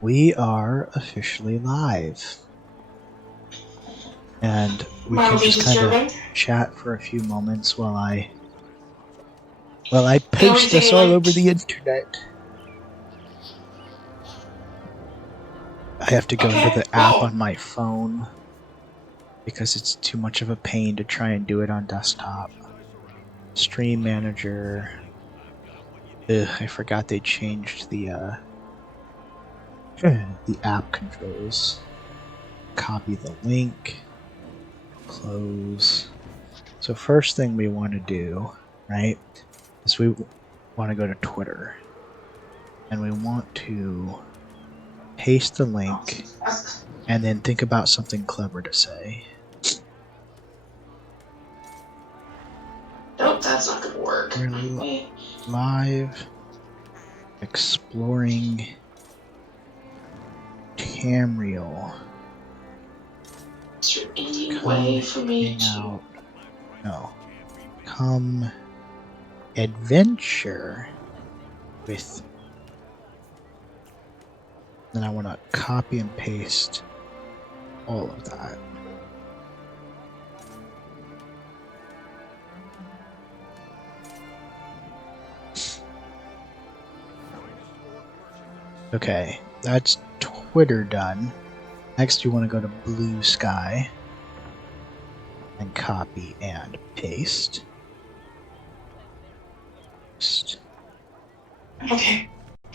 We are officially live. And we can just kind of chat for a few moments while I post this all over the internet. I have to go into the app on my phone because it's too much of a pain to try and do it on desktop. Stream manager. Ugh, I forgot they changed the app controls. Copy the link. Close. So first thing we want to do, right, is we want to go to Twitter. And we want to paste the link and then think about something clever to say. Nope, that's not going to work. We're live exploring Tamriel. Is there any way for me to... No. Come adventure with... Then I want to copy and paste all of that. Okay, that's Twitter done. Next you want to go to Blue Sky and copy and paste. Okay,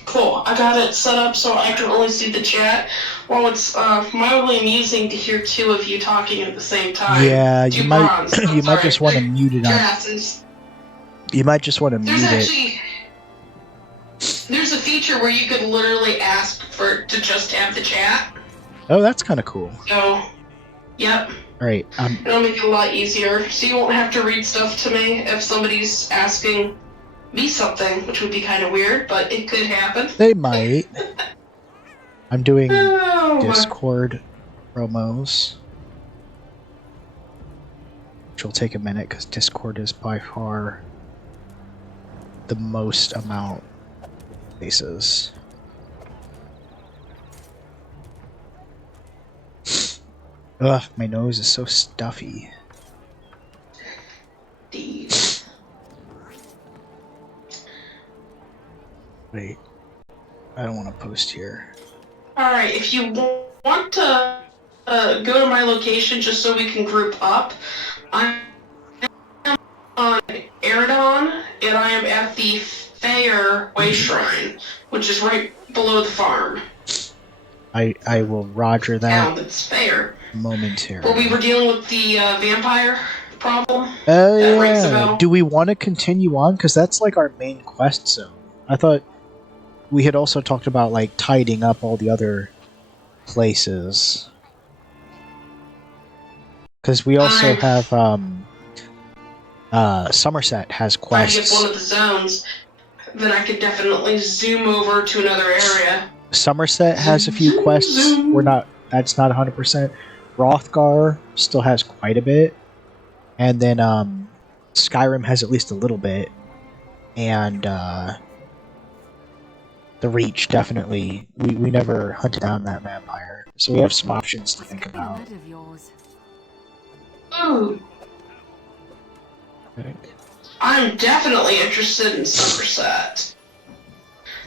cool. I got it set up so I can only see the chat. Well, it's mildly amusing to hear two of you talking at the same time. Yeah, you might just want to mute it on. You might just want to mute it. There's a feature where you could literally ask to just have the chat. Oh, that's kind of cool. So, yep. Alright. It'll make it a lot easier, so you won't have to read stuff to me if somebody's asking me something, which would be kind of weird, but it could happen. They might. I'm doing Discord promos, which will take a minute because Discord is by far the most amount of places. Ugh, my nose is so stuffy. Wait, I don't want to post here. Alright, if you want to go to my location just so we can group up, I'm on Eridon, and I am at the Fair Way Shrine, which is right below the farm. I will roger that. It's fair. Momentarily. Where we were dealing with the vampire problem. Oh yeah. Do we want to continue on? Because that's like our main quest zone. I thought we had also talked about like tidying up all the other places. Because we also have Somerset has quests. If one of the zones, then I could definitely zoom over to another area. Somerset has a few quests. That's not 100%. Rothgar still has quite a bit. And then Skyrim has at least a little bit. And the Reach, definitely. We never hunted down that vampire. So we have some options to think about. Ooh. Okay. I'm definitely interested in Somerset.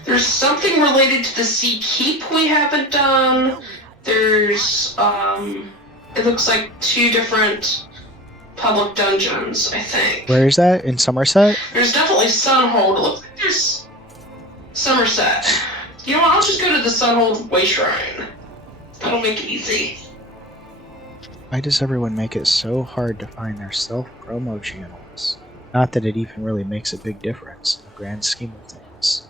There's something related to the Sea Keep we haven't done. There's, it looks like 2 different public dungeons, I think. Where is that? In Somerset? There's definitely Sunhold. It looks like there's Somerset. You know what? I'll just go to the Sunhold Way Shrine. That'll make it easy. Why does everyone make it so hard to find their self-promo channels? Not that it even really makes a big difference in the grand scheme of things.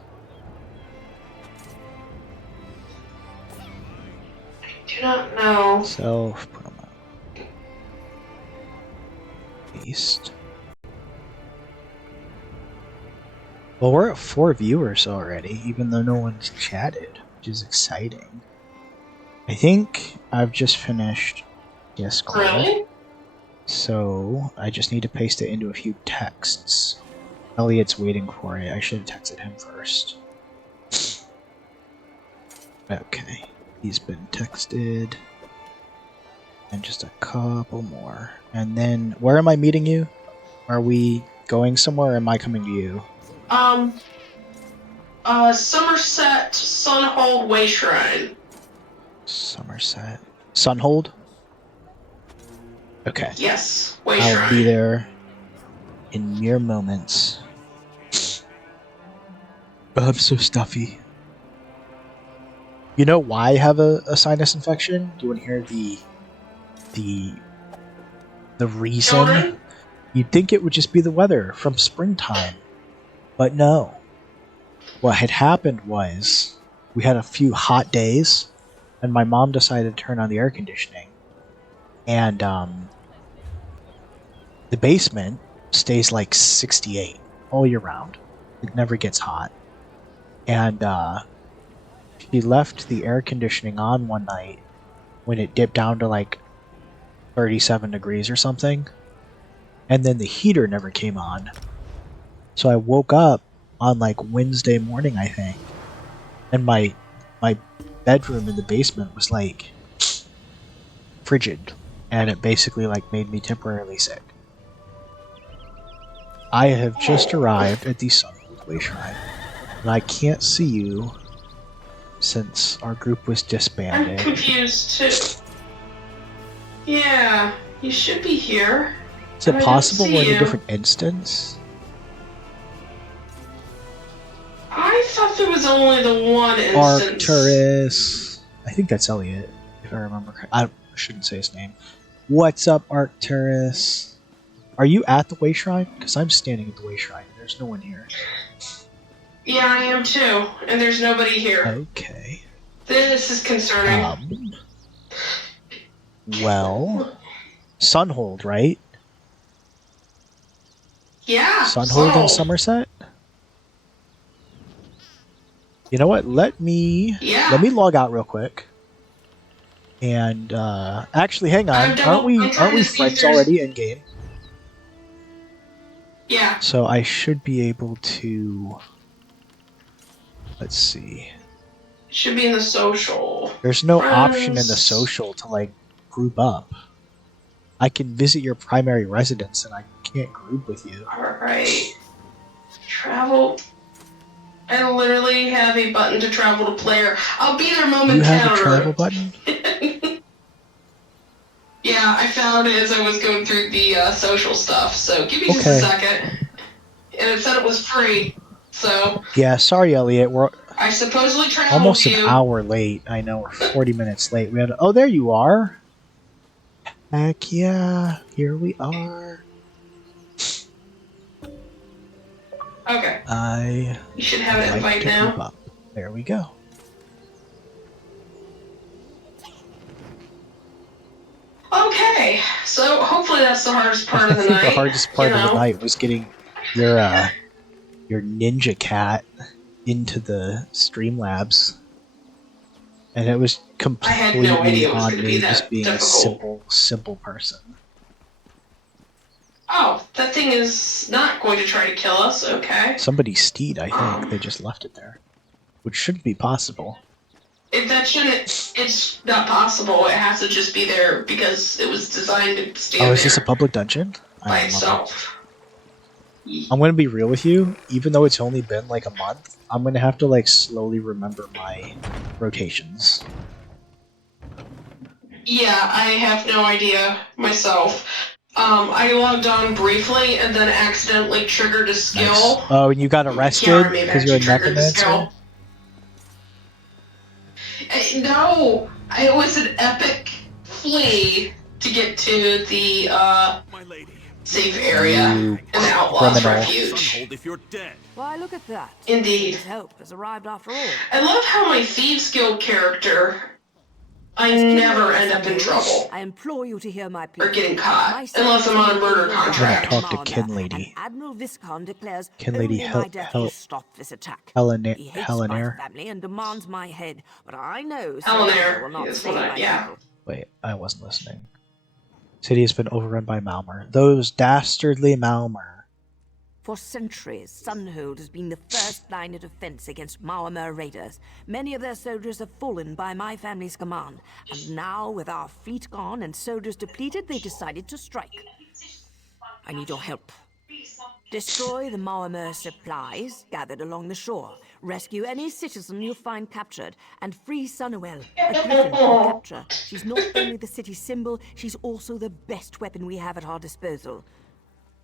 Do not know. Self-promo. Paste. Well, we're at 4 viewers already, even though no one's chatted, which is exciting. I think I've just finished Discord. Really? So I just need to paste it into a few texts. Elliot's waiting for it. I should have texted him first. Okay, he's been texted. And just a couple more. And then, where am I meeting you? Are we going somewhere or am I coming to you? Somerset Sunhold Way Shrine. Somerset. Sunhold? Okay. Yes, Way I'll Shrine. be there in mere moments. Oh, I'm so stuffy. You know why I have a sinus infection? Do you want to hear the reason? Children? You'd think it would just be the weather from springtime. But no. What had happened was we had a few hot days and my mom decided to turn on the air conditioning. And the basement stays like 68 all year round. It never gets hot. And she left the air conditioning on one night when it dipped down to like 37 degrees or something. And then the heater never came on. So I woke up on like Wednesday morning, I think. And my bedroom in the basement was like frigid. And it basically like made me temporarily sick. I have just arrived at the Sunhold Way Shrine. And I can't see you since our group was disbanded. I'm confused too. Yeah, you should be here. Is it possible we're in a different instance? I thought there was only the one instance. Arcturus. I think that's Elliot, if I remember correctly. I shouldn't say his name. What's up, Arcturus? Are you at the Way Shrine? Because I'm standing at the Way Shrine. There's no one here. Yeah, I am too. And there's nobody here. Okay. This is concerning. Well, Sunhold, right? Yeah. Sunhold in Somerset? You know what? Let me log out real quick. And actually, hang on. Aren't we friends already in game? Yeah. So I should be able to. Let's see. Should be in the social. There's no option in the social to like group up. I can visit your primary residence and I can't group with you. Alright. Travel. I literally have a button to travel to player. I'll be there momentarily. You have a travel button? Yeah, I found it as I was going through the social stuff, so give me just a second. And it said it was free, so... Yeah, sorry, Elliot. I supposedly traveled almost an hour late. I know, we're 40 minutes late. We had. Oh, there you are. Heck yeah, here we are. Okay. You should have an invite now. There we go. Okay, so hopefully that's the hardest part of the night. The hardest part of the night was getting your ninja cat into the Streamlabs. And it was completely on me just being a simple person. Oh, that thing is not going to try to kill us, okay. Somebody's steed, I think. They just left it there. Which shouldn't be possible. It's not possible. It has to just be there because it was designed to stand there. Oh, is this a public dungeon? By itself. I'm gonna be real with you, even though it's only been like a month, I'm gonna have to like slowly remember my rotations. Yeah, I have no idea myself. I logged on briefly and then accidentally triggered a skill. Nice. Oh, and you got arrested because you're a necromancer? No, it was an epic flee to get to the safe area in the Outlaws Refuge. If you're dead. Why, look at that. Indeed. Help has arrived after all. I love how my Thieves Guild character, I never end up in trouble. I implore you to hear my plea. Or getting caught, unless I'm on a murder contract. I'm gonna talk to Kin Lady. Admiral Viscount declares Kin Lady stop this attack. Helenair. Family and demands my head, but I know Helenair will not is save my people. Wait, I wasn't listening. City has been overrun by Malmer. Those dastardly Malmer. For centuries, Sunhold has been the first line of defense against Maormer raiders. Many of their soldiers have fallen by my family's command, and now, with our fleet gone and soldiers depleted, they decided to strike. I need your help. Destroy the Maormer supplies gathered along the shore. Rescue any citizen you find captured, and free Sunwell, a griffin from capture. She's not only the city's symbol, she's also the best weapon we have at our disposal.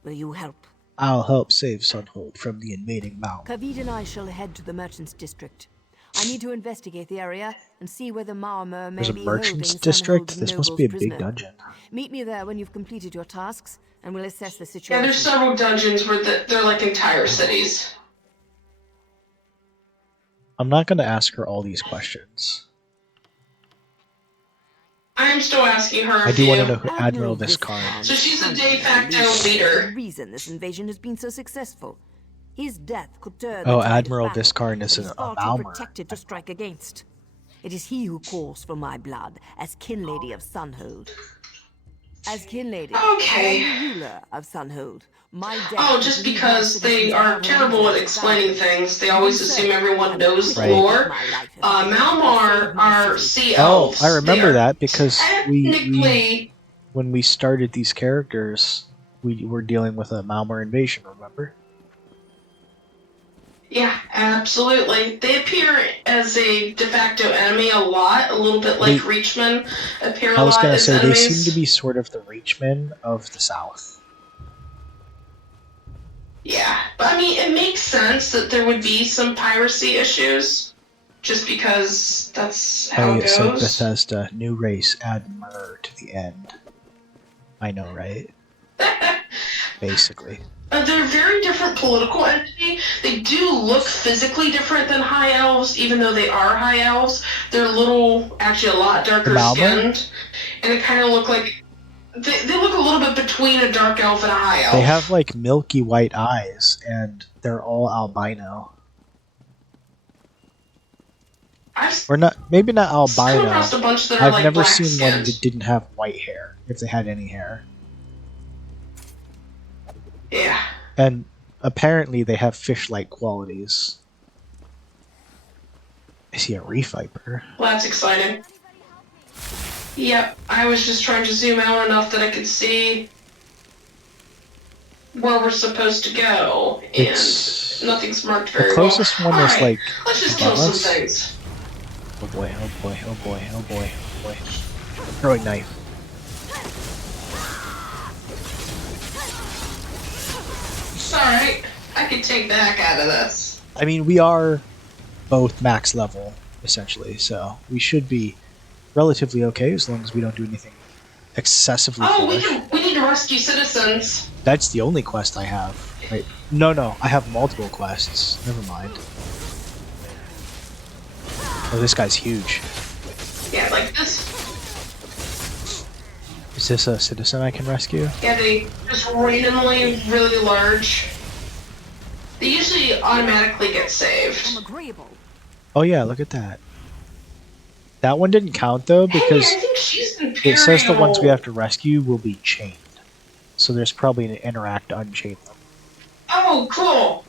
Will you help? I'll help save Sunhold from the invading Malm. Kavit and I shall head to the Merchants District. I need to investigate the area and see whether Maormer may There's a be merchant's holding district? Sunhold's This must nobles be a prisoner. big dungeon. Meet me there when you've completed your tasks, and we'll assess the Yeah, situation. there's several dungeons where they're like entire cities. I'm not going to ask her all these questions. I'm still asking her I a do want to few. know who Admiral Viscard is. So she's a de facto leader. The reason this invasion has been so successful. His death could turn Oh, the tide of Admiral battle, Viscard is but he's a far too Malmer. protected to strike against. It is he who calls for my blood as kin lady of Sunhold. As kin lady, Okay. I am the ruler of Sunhold. My death Oh, would just leave because my they citizens are without a terrible reason at to explaining die. things, they always assume everyone knows the Right. lore. My life if I could Malmar save my are city. sea Oh, elves. I remember They are that because we technically, when we started these characters, we were dealing with a Malmer invasion, remember? yeah, absolutely. They appear as a de facto enemy a lot, a little bit like Reachmen appear a I was lot going to as say, enemies. they seem to be sort of the Reachmen of the South. Yeah, but I mean, it makes sense that there would be some piracy issues, just because that's how it It said goes. Bethesda, new race, add myrrh to the end. I know, right? Basically. They're a very different political entity. They do look physically different than High Elves, even though they are High Elves. They're actually a lot darker Malmer? skinned, and they kind of look like they look a little bit between a dark elf and a high elf. They have like milky white eyes, and they're all albino. Or not, maybe not I've come albino. across a bunch that are I've like never black seen skinned. one that didn't have white hair, if they had any hair. Yeah. And apparently they have fish-like qualities. I see a reef viper. Well, that's exciting. Yep, I was just trying to zoom out enough that I could see where we're supposed to go, and nothing's marked very The closest well. one is Alright, like let's just above kill some us. things. Oh boy, oh boy, oh boy, oh boy, oh boy. Throwing knife. It's alright. I could take the heck out of this. I mean, we are both max level, essentially, so we should be relatively okay as long as we don't do anything excessively Oh, foolish. we need to rescue citizens. That's the only quest I have. Right? No, I have multiple quests. Never mind. Oh, this guy's huge. Yeah, like this. Is this a citizen I can rescue? Yeah, they just randomly really large. They usually automatically get saved. I'm agreeable. Oh yeah, look at that. That one didn't count though because Hey, I think she's Imperial. it says the ones we have to rescue will be chained. So there's probably an interact to unchain them. Oh, cool.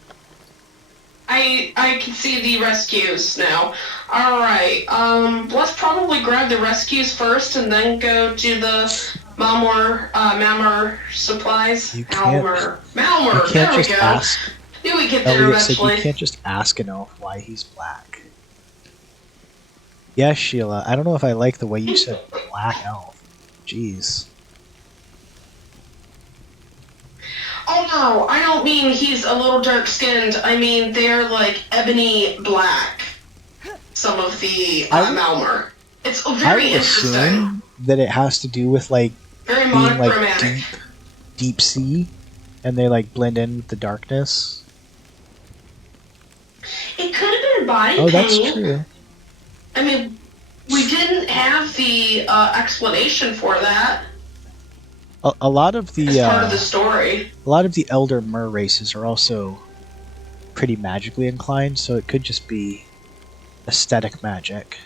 I can see the rescues now. Alright, let's probably grab the rescues first and then go to the Malmer supplies. You can't- Malmer, You can't there we just go. ask. Knew we get there Elliot said eventually. you can't just ask an elf why he's black. Yes, Sheila. I don't know if I like the way you said black elf. Jeez. Oh no, I don't mean he's a little dark skinned. I mean they're like ebony black. Some of the Malmer. It's I very would interesting. assume that it has to do with like Very being like monochromatic. deep sea, and they like blend in with the darkness. It could have been body Oh, paint. that's true. I mean, we didn't have the explanation for that A lot of as the part of the story. a lot of the elder mer races are also pretty magically inclined, so it could just be aesthetic magic.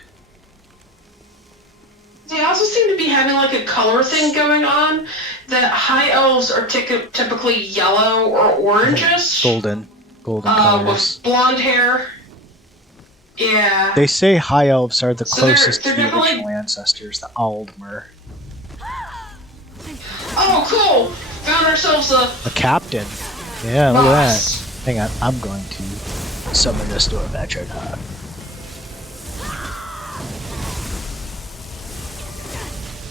They also seem seem to be having like a color thing going on. That high elves are typically yellow or orangish. Golden colors. With blonde hair. Yeah. They say high elves are the So closest they're to the definitely- original ancestors, the Aldmer. Oh, cool! Found ourselves a captain. Yeah, look at that. boss. Hang on, I'm going to summon this to a veteran hub.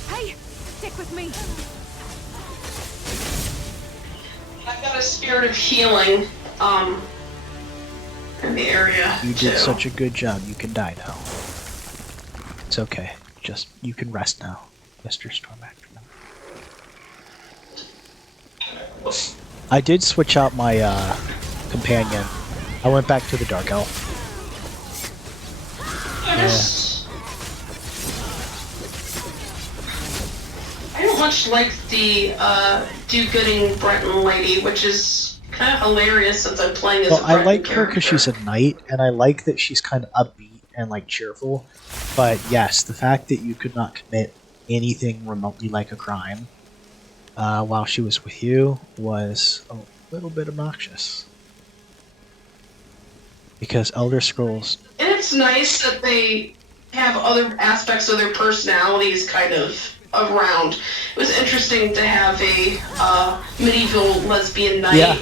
Hey, stick with me. I've got a spirit of healing, in the area. You did too. such a good job. You can die now. It's okay. Just you can rest now, Mr. Stormac. I did switch out my companion. I went back to the Dark Elf. I don't much like the do-gooding Breton lady, which is kind of hilarious since I'm playing as a Well, I Breton like her character. because she's a knight, and I like that she's kind of upbeat and like cheerful. But yes, the fact that you could not commit anything remotely like a crime while she was with you was a little bit obnoxious. Because Elder Scrolls... And it's nice that they have other aspects of their personalities kind of around. It was interesting to have a medieval lesbian knight. Yeah.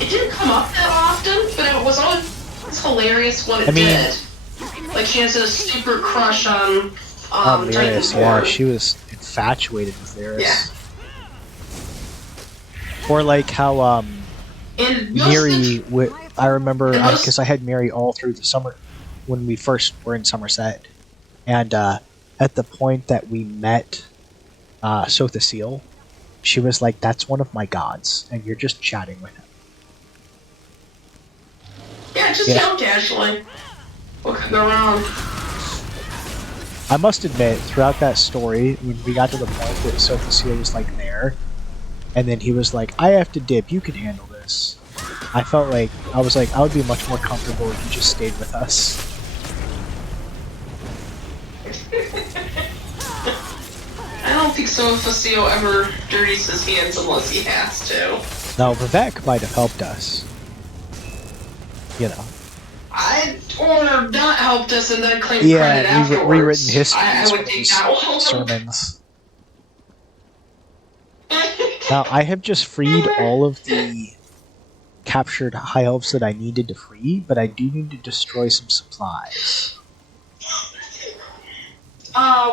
It didn't come up that often, but it was always hilarious when it did. Like, she has a super crush on Lyris, Titanborn. yeah, she was infatuated with Lyris. Yeah. Or like how And Miri, I remember because I had Miri all through the summer when we first were in Somerset, and at the point that we met Sotha Seal, she was like, "That's one of my gods," and you're just chatting with him. Yeah, just yell casually. What could go wrong? I must admit, throughout that story, when we got to the point that Sotha Seal was like there, and then he was like, "I have to dip. You can handle this." I felt like I would be much more comfortable if you just stayed with us. I don't think so if Facio ever dirties his hands unless he has to. Now, Vivek might have helped us. You know. Or not helped us and then claimed Yeah, credit afterwards. rewritten history. I would take that one. Sermons. Now, I have just freed all of the captured high elves that I needed to free, but I do need to destroy some supplies.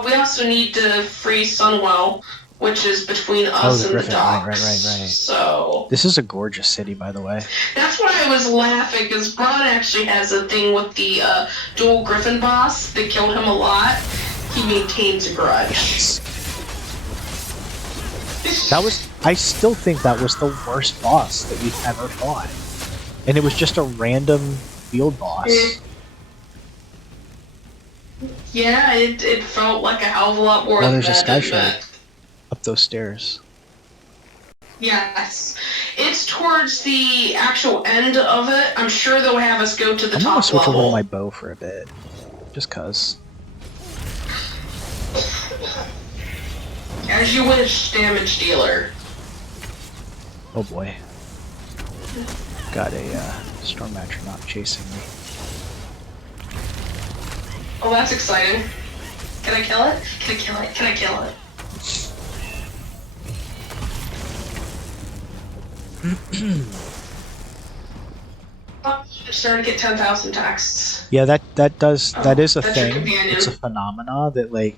We also need to free Sunwell, which is between us and the docks. Right. So this is a gorgeous city, by the way. that's why I was laughing, because Braun actually has a thing with the dual Griffin boss that killed him a lot. He maintains a grudge. Yes. I still think that was the worst boss that we've ever fought. And it was just a random field boss. Yeah, it felt like a hell of a lot more Oh, than there's a that. sky didn't shard it? up those stairs. Yes. It's towards the actual end of it. I'm sure they'll have us go to the I'm gonna top switch over to level. my bow for a bit. Just cuz. As you wish, damage dealer. Oh boy. Got a storm not chasing me. Oh, that's exciting. Can I kill it? Can I kill it? Can I kill it? Oh, I'm starting to get 10,000 texts. Yeah, that is a that's your thing. companion. It's a phenomena that like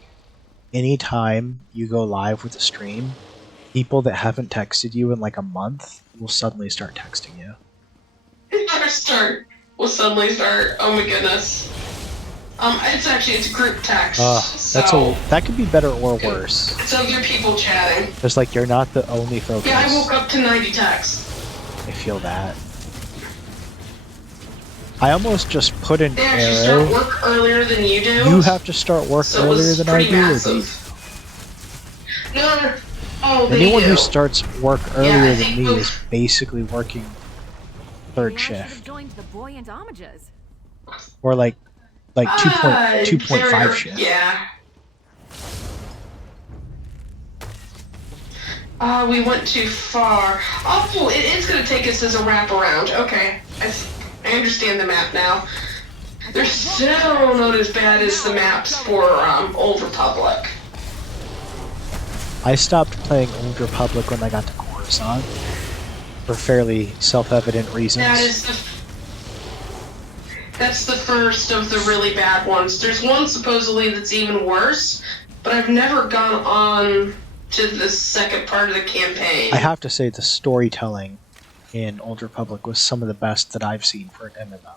anytime you go live with a stream, people that haven't texted you in like a month will suddenly start texting you. We'll suddenly start. Oh my goodness. It's group text. That could be better or worse. It's other people chatting. It's like you're not the only focus. Yeah, I woke up to 90 texts. I feel that. I almost just put an They actually arrow. start work earlier than you do. You have to start work so it earlier was than I pretty do. massive. No. Oh, they Anyone do. who starts work I earlier think than me both- is basically working third shift, Joined the buoyant armigers. or like 2.5 they're- shift. Yeah. We went too far. Oh, it's gonna take us as a wraparound. Okay. I understand the map now. They're still not as bad as the maps for Old Republic. I stopped playing Old Republic when I got to Coruscant for fairly self-evident reasons. That's the first of the really bad ones. There's one supposedly that's even worse, but I've never gone on to the second part of the campaign. I have to say the storytelling in Old Republic was some of the best that I've seen for an MMO.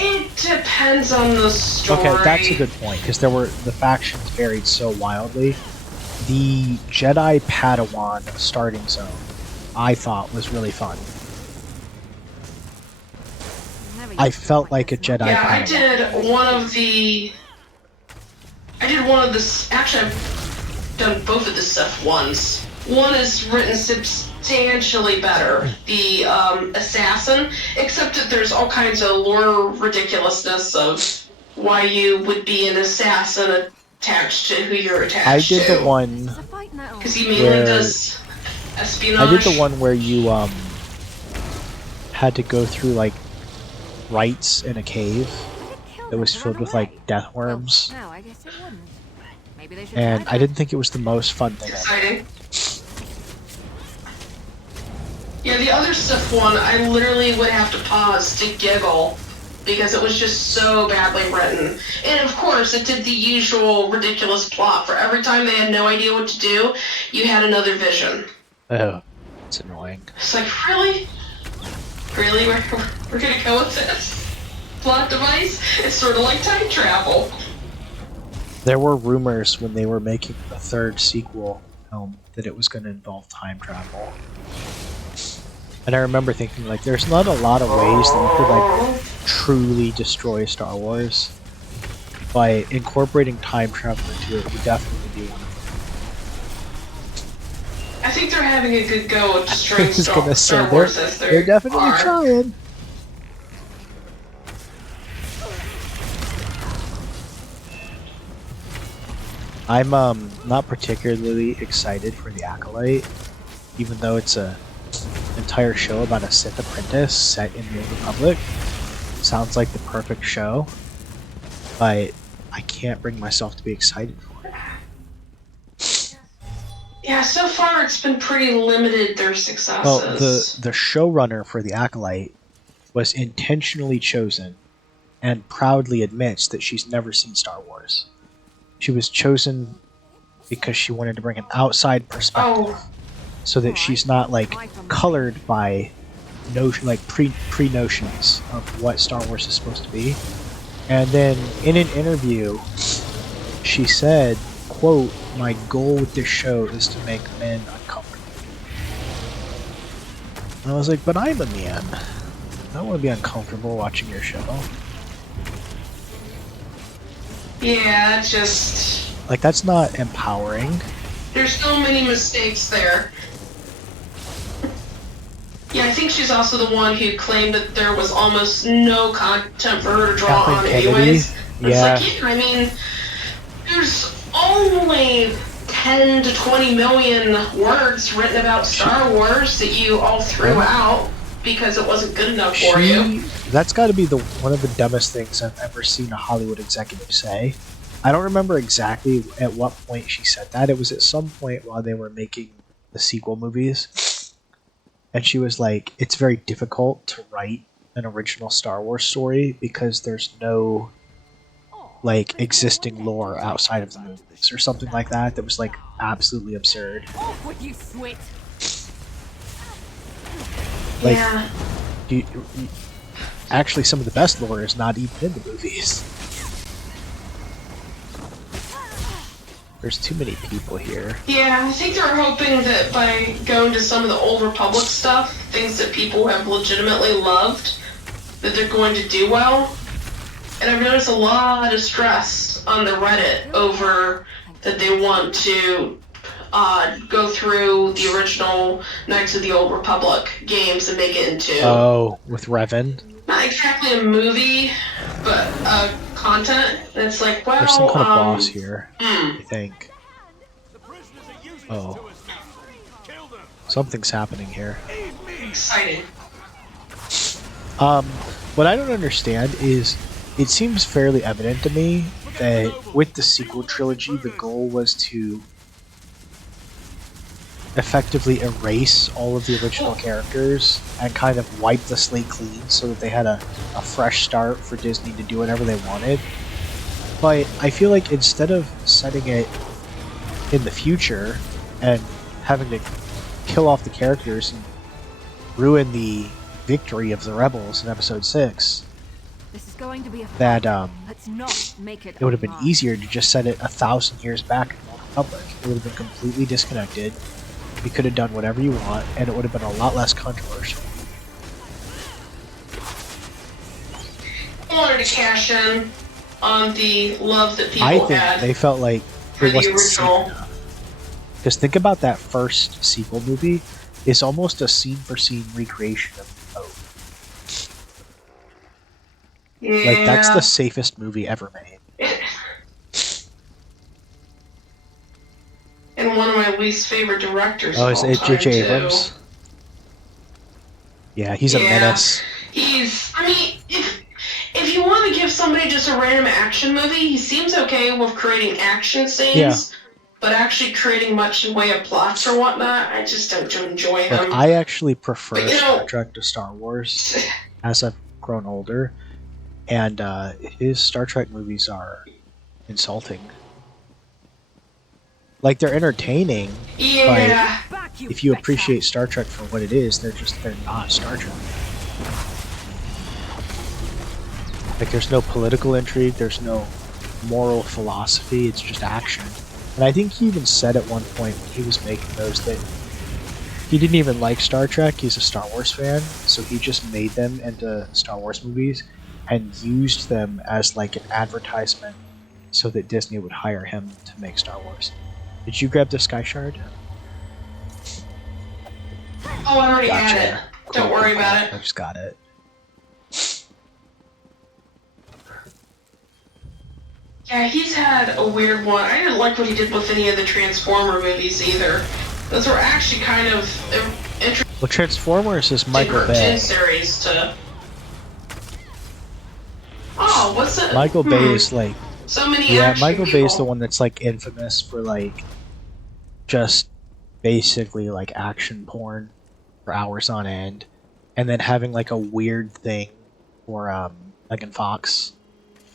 It depends on the story. Okay, that's a good point, because the factions varied so wildly. The Jedi Padawan starting zone, I thought, was really fun. I felt like a Jedi Padawan. I did one of the... Actually, I've done both of the stuff once. One is written substantially better, the assassin, except that there's all kinds of lore ridiculousness of why you would be an assassin attached to who you're attached to. I did the one because he mainly does espionage. I did the one where you had to go through like rites in a cave that was filled with like death worms. No, I guess it wouldn't. Maybe they should And try I that. didn't think it was the most fun thing. Exciting. Yeah, the other stuff one, I literally would have to pause to giggle because it was just so badly written. And of course, it did the usual ridiculous plot. For every time they had no idea what to do, you had another vision. Oh, it's annoying. It's like, really? Really? We're gonna go with this? Plot device? It's sort of like time travel. There were rumors when they were making the third sequel film that it was going to involve time travel. And I remember thinking, like, there's not a lot of ways that you could, like, truly destroy Star Wars. By incorporating time travel into it would definitely be one of them. I think they're having a good go at I destroying was gonna say, Star Wars as they're definitely are. trying. I'm not particularly excited for The Acolyte, even though it's an entire show about a Sith apprentice set in the Old Republic. Sounds like the perfect show, but I can't bring myself to be excited for it. Yeah, so far it's been pretty limited, their successes. Well, the showrunner for The Acolyte was intentionally chosen and proudly admits that she's never seen Star Wars. She was chosen because she wanted to bring an outside perspective, so that she's not like colored by pre-notions of what Star Wars is supposed to be. And then in an interview, she said, quote, "My goal with this show is to make men uncomfortable." And I was like, but I'm a man. I don't want to be uncomfortable watching your show. Yeah, it's just... Like, that's not empowering. There's so many mistakes there. Yeah, I think she's also the one who claimed that there was almost no content for her to draw Kathleen on Kennedy? anyways. Yeah. It's like, I mean, there's only 10 to 20 million words written about Star Wars that you all threw out because it wasn't good enough for you. That's got to be one of the dumbest things I've ever seen a Hollywood executive say. I don't remember exactly at what point she said that. It was at some point while they were making the sequel movies. And she was like, it's very difficult to write an original Star Wars story because there's no like existing lore outside of the movies or something like that. That was like absolutely absurd. Off with you, Swit! Like, Yeah. actually, some of the best lore is not even in the movies. There's too many people here. Yeah, I think they're hoping that by going to some of the Old Republic stuff, things that people have legitimately loved, that they're going to do well. And I've noticed a lot of stress on the Reddit over that they want to go through the original Knights of the Old Republic games and make it into... Oh, with Revan? Not exactly a movie, but content. And it's like, well, There's some kind of boss here, I think. Oh. Something's happening here. Exciting. What I don't understand is it seems fairly evident to me that with the sequel trilogy, the goal was to effectively erase all of the original characters and kind of wipe the slate clean so that they had a fresh start for Disney to do whatever they wanted. But I feel like instead of setting it in the future and having to kill off the characters and ruin the victory of the rebels in episode 6, This is going to be a that Let's not make it. it would have been easier to just set it 1,000 years back in the Old Republic. It would have been completely disconnected. You could have done whatever you want, and it would have been a lot less controversial. I wanted to cash in on the love that people I think had they felt like for it the wasn't seen original. enough. Because think about that first sequel movie. It's almost a scene-for-scene recreation of the Yeah. Like, that's the safest movie ever made. And one of my least favorite directors. Oh, of is all it time, J.J. too. Abrams? Yeah, he's a menace. I mean, if you want to give somebody just a random action movie, he seems okay with creating action scenes, Yeah. but actually creating much in way of plots or whatnot, I just don't enjoy him. Like, I actually prefer But, you Star know- Trek to Star Wars as I've grown older, and his Star Trek movies are insulting. Like, they're entertaining. Yeah. If you appreciate Star Trek for what it is, they're not Star Trek. Like, there's no political intrigue, there's no moral philosophy, it's just action. And I think he even said at one point when he was making those that he didn't even like Star Trek, he's a Star Wars fan, so he just made them into Star Wars movies and used them as like an advertisement so that Disney would hire him to make Star Wars. Did you grab the Sky Shard? Oh, I already had it. Don't worry about it. I just got it. Yeah, he's had a weird one. I didn't like what he did with any of the Transformer movies either. Those were actually kind of interesting Well, Transformers is Michael Bay. cartoon series to... Oh, what's it? Michael Bay is like, So many yeah, action Michael people. Bay's the one that's like infamous for like just basically like action porn for hours on end, and then having like a weird thing for Megan Fox,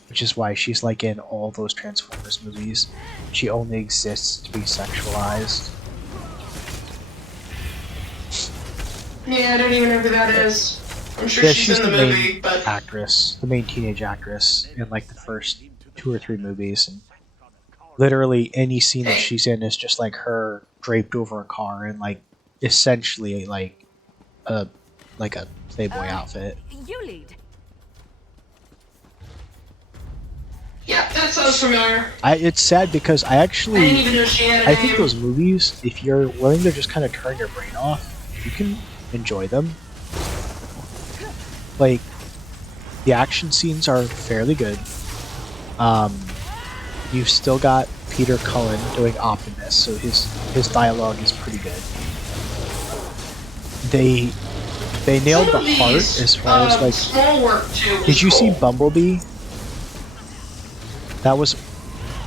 which is why she's like in all those Transformers movies. She only exists to be sexualized. Yeah, I don't even know who that is. I'm sure Yeah, she's in the main movie, but... actress, the main teenage actress in like the first 2 or 3 movies, and literally any scene that she's in is just like her draped over a car in like essentially like a Playboy outfit. You lead. Yeah, that sounds familiar. It's sad because I I didn't actually even know she had a I name. think those movies, if you're willing to just kind of turn your brain off, you can enjoy them. Like, the action scenes are fairly good. You've still got Peter Cullen doing Optimus, so his dialogue is pretty good. They nailed Some the of heart these, as far as like. small work too. Did you see Bumblebee? That was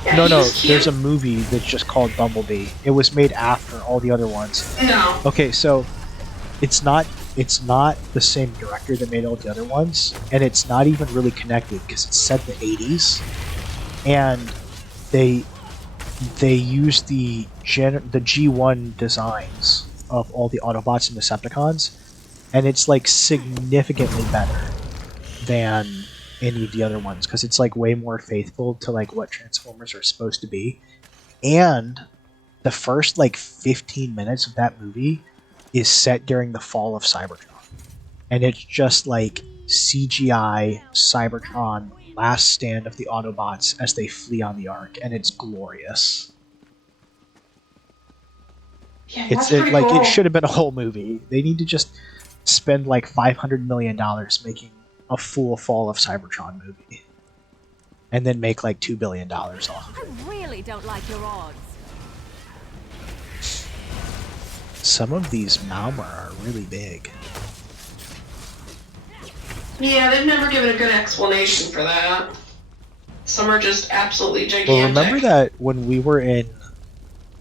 Yeah, no. he's cute. There's a movie that's just called Bumblebee. It was made after all the other ones. No. Okay, so it's not the same director that made all the other ones, and it's not even really connected because it's set in the 80s, and they use the G1 designs of all the Autobots and Decepticons, and it's like significantly better than any of the other ones because it's like way more faithful to like what Transformers are supposed to be. And the first like 15 minutes of that movie is set during the fall of Cybertron, and it's just like CGI Cybertron last stand of the Autobots as they flee on the Ark, and it's glorious. Yeah, It's that's pretty cool. it should have been a whole movie. They need to just spend like $500 million making a full fall of Cybertron movie, and then make like $2 billion off of I it. really don't like your odds. some of these Malmer are really big. Yeah, they've never given a good explanation for that. Some are just absolutely gigantic. Well, remember that when we were in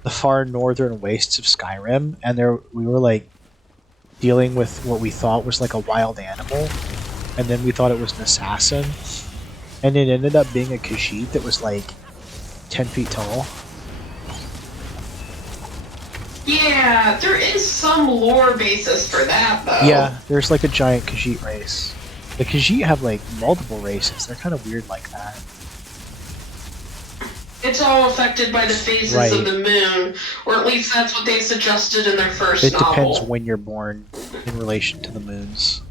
the far northern wastes of Skyrim, and we were like dealing with what we thought was like a wild animal, and then we thought it was an assassin, and it ended up being a Khajiit that was like 10 feet tall. Yeah, there is some lore basis for that, though. Yeah, there's like a giant Khajiit race. The Khajiit have like multiple races. They're kind of weird like that. It's all affected by the phases of the moon, or at least that's what they suggested in their first novel. It depends when you're born in relation to the moons.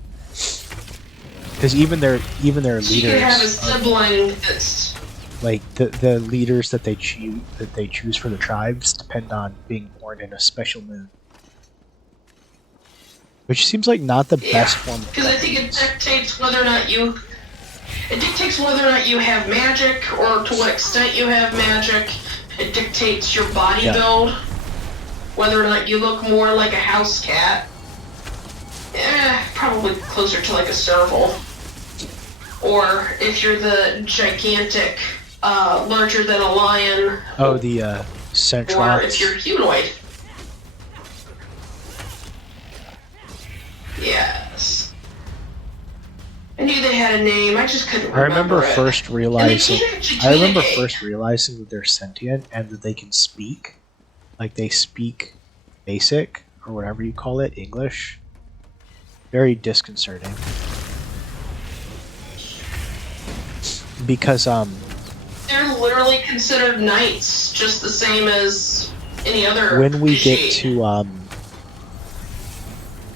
Because even their leaders. You can have a sibling that's like the leaders that they choose for the tribes depend on being born in a special moon. Which seems like not the best form of because I think it dictates whether or not you have magic, or to what extent you have magic. It dictates your body build, whether or not you look more like a house cat. Probably closer to like a serval. Or if you're the gigantic, larger than a lion. Oh, the Centrox. Or if you're humanoid. Yes. I knew they had a name, I just couldn't remember I remember it. first realizing that they're sentient and that they can speak. Like they speak basic, or whatever you call it, English. Very disconcerting. Because they're literally considered knights, just the same as any other when we get Khajiit. to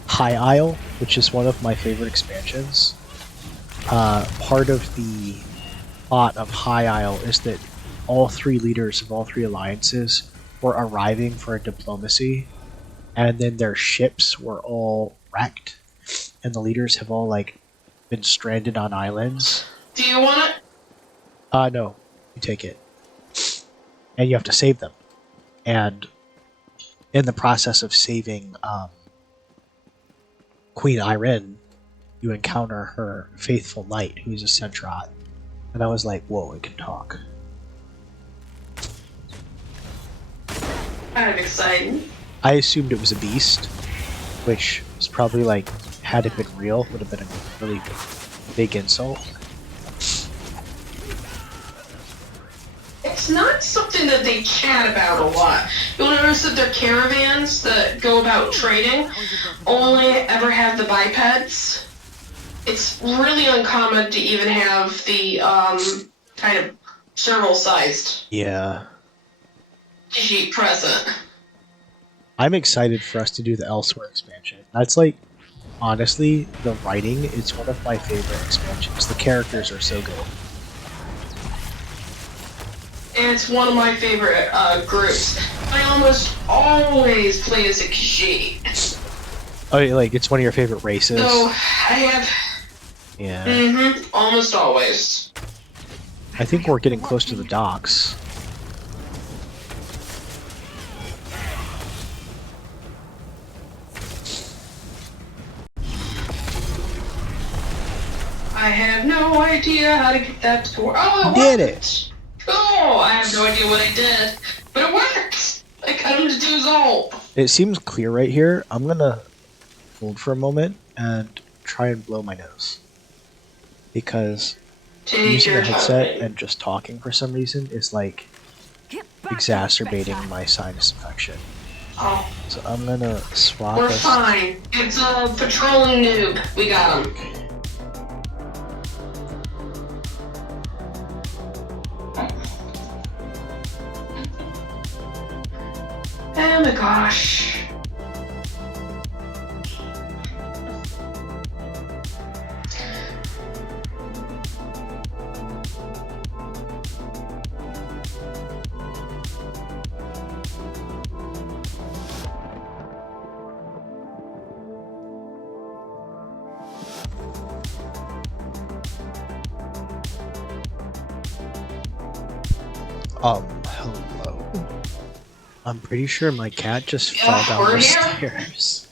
High Isle, which is one of my favorite expansions, part of the plot of High Isle is that all three leaders of all three alliances were arriving for a diplomacy, and then their ships were all wrecked, and the leaders have all like been stranded on islands. Do you want it? No, you take it, and you have to save them. And in the process of saving Queen Irene, you encounter her faithful knight, who's a Centrot. And I was like, whoa, it can talk. Kind of exciting. I assumed it was a beast, which was probably like, had it been real, would have been a really big insult. It's not something that they chat about a lot. You'll notice that their caravans that go about trading only ever have the bipeds. It's really uncommon to even have the kind of serval-sized Khajiit present. I'm excited for us to do the Elsewhere expansion. That's like, honestly, the writing is one of my favorite expansions. The characters are so good. And it's one of my favorite groups. I almost always play as a Khajiit. Oh, like, it's one of your favorite races? So, I have... Yeah. almost always. I think we're getting close to the docks. I have no idea how to get that to work. Oh, Did it! Oh, I have no idea what I did, but it worked! I cut him to 2 ult. It seems clear right here. I'm gonna hold for a moment and try and blow my nose. Because using a headset and just talking for some reason is like exacerbating my sinus infection. Oh. So I'm gonna swap We're us. fine. It's a patrolling noob. We got him. Oh my gosh. Hello. I'm pretty sure my cat just fell down we're the here. stairs.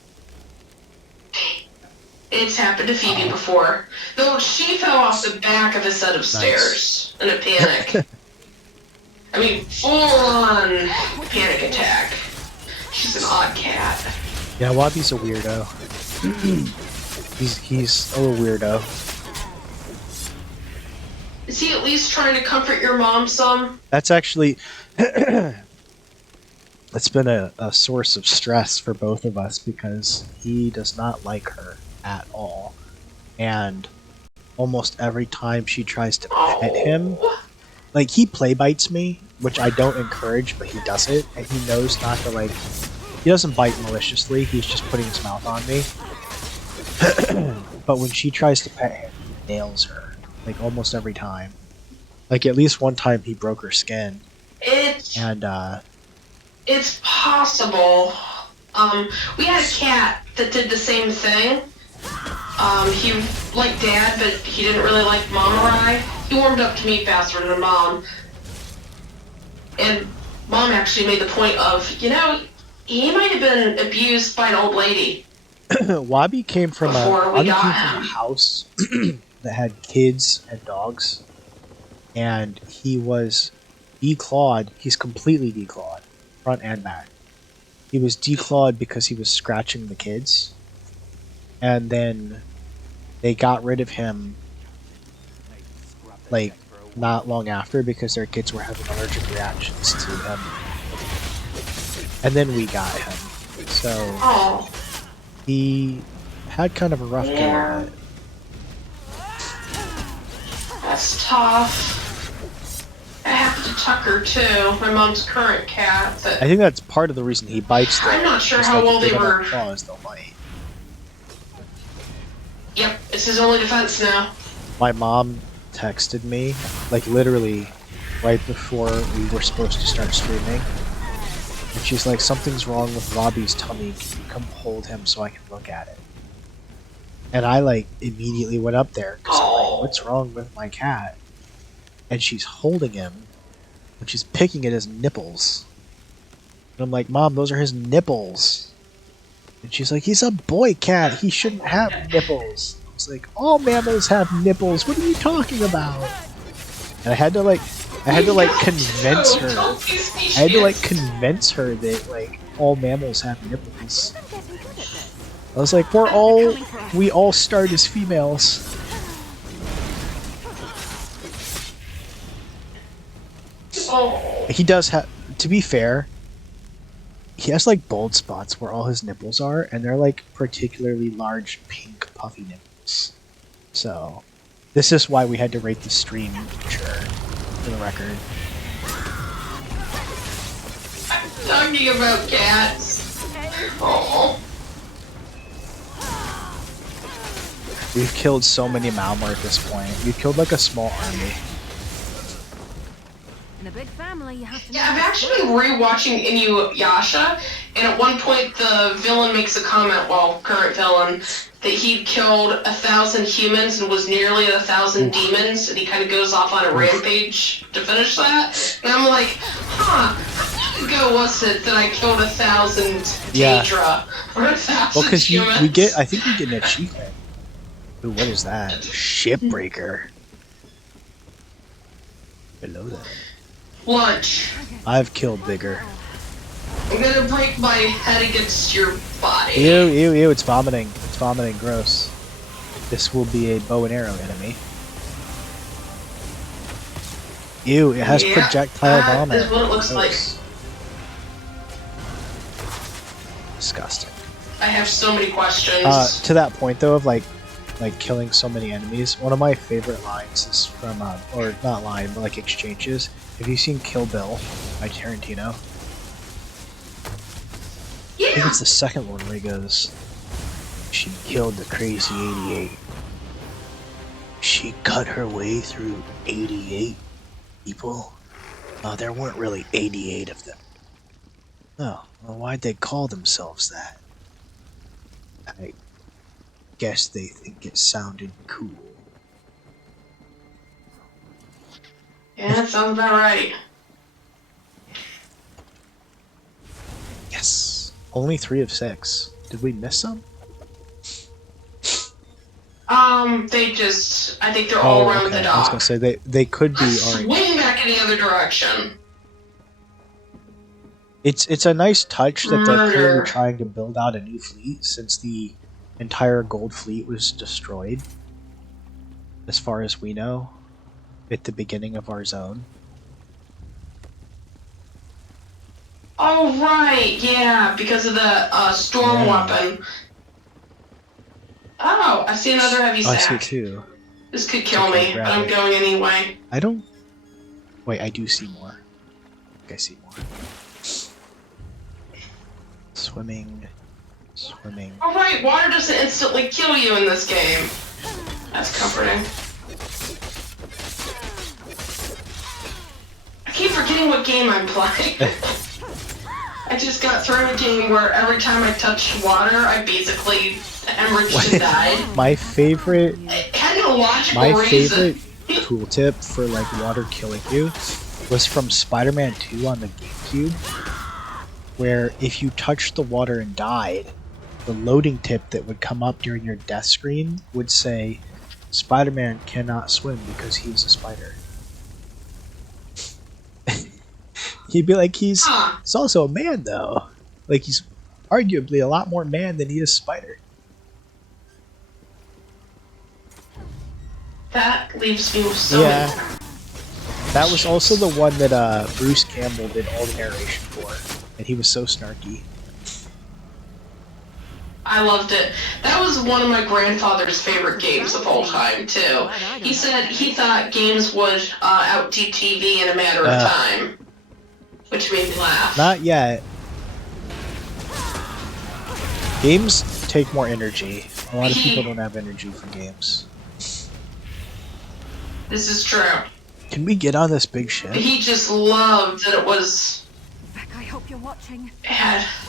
It's happened to Phoebe before. Though she fell off the back of a set of stairs in a panic. I mean, full-on panic attack. She's an odd cat. Yeah, Wabi's a weirdo. he's a little weirdo. Is he at least trying to comfort your mom some? That's actually it's been a source of stress for both of us because he does not like her at all. And almost every time she tries to pet him, like he play bites me, which I don't encourage, but he does it, and he knows not to like. He doesn't bite maliciously. He's just putting his mouth on me. But when she tries to pet him, he nails her like almost every time. Like at least one time he broke her skin. It's possible. We had a cat that did the same thing. He liked Dad, but he didn't really like Mom or I. He warmed up to me faster than Mom. And Mom actually made the point of, you know, he might have been abused by an old lady. Wabi came from a house that had kids and dogs, and he was declawed. He's completely declawed, front and back. He was declawed because he was scratching the kids, and then they got rid of him like not long after because their kids were having allergic reactions to him. And then we got him. So he had kind of a rough go of it. That's tough. I have to Tucker too, my mom's current cat. That I think that's part of the reason he bites though. I'm not sure how well they were. Claws, they'll bite. Yep, it's his only defense now. My mom texted me, like literally right before we were supposed to start streaming. And she's like, something's wrong with Robbie's tummy, can you come hold him so I can look at it? And I like immediately went up there, because I'm like, what's wrong with my cat? And she's holding him, and she's picking at his nipples. And I'm like, Mom, those are his nipples. And she's like, he's a boy cat, he shouldn't have nipples. I was like, all mammals have nipples, what are you talking about? And I had to convince her. I had to like convince her that like all mammals have nipples. I was like, we all start as females. He does have, to be fair, he has like bald spots where all his nipples are, and they're like particularly large pink puffy nipples. So this is why we had to rate the stream mature, for the record. I'm talking about cats. Oh. We've killed so many Malmor at this point. We've killed like a small army. In a big family, you have to. Yeah, I've actually been rewatching Inuyasha, and at one point the villain makes a comment, well, current villain, that he'd killed 1,000 humans and was nearly 1,000 demons, and he kind of goes off on a rampage to finish that. And I'm like, huh, how long ago was it that I killed 1,000 Daedra? Or 1,000 well, because humans? I think we get an achievement. Ooh, what is that? Shipbreaker. Hello there. Lunch. I've killed bigger. I'm gonna break my head against your body. Ew, ew, ew, it's vomiting. It's vomiting, gross. This will be a bow and arrow enemy. Ew, it has projectile vomit. This is what it looks like. Disgusting. I have so many questions. To that point though of like killing so many enemies, one of my favorite lines is from, or not line, but like exchanges. Have you seen Kill Bill by Tarantino? Yeah. I think it's the second one where he goes, she killed the crazy 88. She cut her way through 88 people. There weren't really 88 of them. Oh, well, why'd they call themselves that? I guess they think it sounded cool. Yeah, that sounds about right. Yes. Only 3 of 6. Did we miss some? I think they're all around the okay. I was dock. gonna say they could be Let's already. swing back in the other direction. It's a nice touch that they're clearly Murder. trying to build out a new fleet since the entire gold fleet was destroyed, as far as we know, at the beginning of our zone. Oh, right, yeah, because of the storm weapon. Oh, I see another heavy Oh, I sack. see it too. This could kill Okay, me, but grab I'm it. going anyway. I don't... Wait, I do see more. I think I see more. Swimming. Swimming. Alright, water doesn't instantly kill you in this game. That's comforting. I keep forgetting what game I'm playing. I just got through a game where every time I touched water, I basically hemorrhaged and died. My favorite... It had no logical My reason. favorite tooltip for like water killing you was from Spider-Man 2 on the GameCube, where if you touched the water and died, the loading tip that would come up during your death screen would say, Spider-Man cannot swim because he is a spider. He'd be like, he's also a man though. Like, he's arguably a lot more man than he is spider. That leaves me with so many. That was also the one that Bruce Campbell did all the narration for, and he was so snarky. I loved it. That was one of my grandfather's favorite games of all time, too. He said he thought games would outdo TV in a matter of time. Which made me laugh. Not yet. Games take more energy. A lot of people don't have energy for games. This is true. Can we get on this big ship? He just loved that it was... I hope you're watching.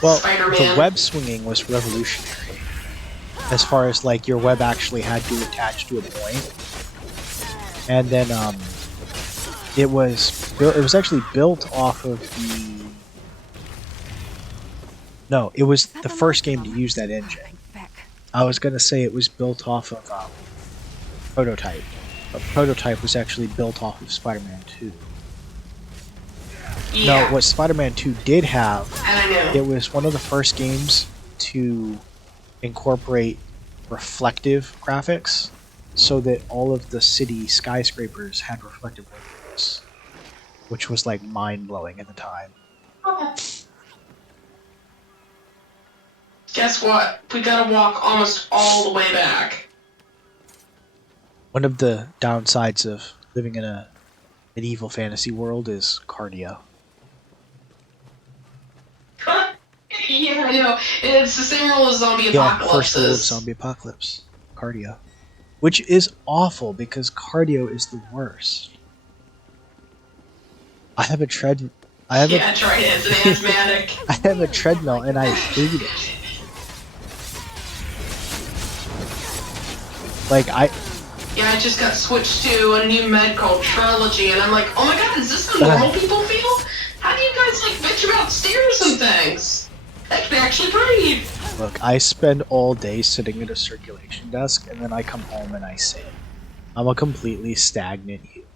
Well, Spider-Man. the web swinging was revolutionary. As far as, like, your web actually had to attach to a point. And then, it was actually built off of the... No, it was the first game to use that engine. I was gonna say it was built off of Prototype. But Prototype was actually built off of Spider-Man 2. Yeah. No, what Spider-Man 2 did have, And I know. it was one of the first games to incorporate reflective graphics so that all of the city skyscrapers had reflective windows, which was like mind-blowing at the time. Guess what? We gotta walk almost all the way back. One of the downsides of living in a medieval fantasy world is cardio. Yeah, I know. It's the same rule as zombie apocalypse. First rule of zombie apocalypse. Cardio. Which is awful because cardio is the worst. I have a treadmill. Yeah, try it. It's an asthmatic. I have a treadmill and I hate it. Like, Yeah, I just got switched to a new med called Trilogy, and I'm like, oh my god, is this how normal people feel? How do you guys, like, bitch about stairs and things? They can actually breathe! Look, I spend all day sitting at a circulation desk, and then I come home and I sit. I'm a completely stagnant human.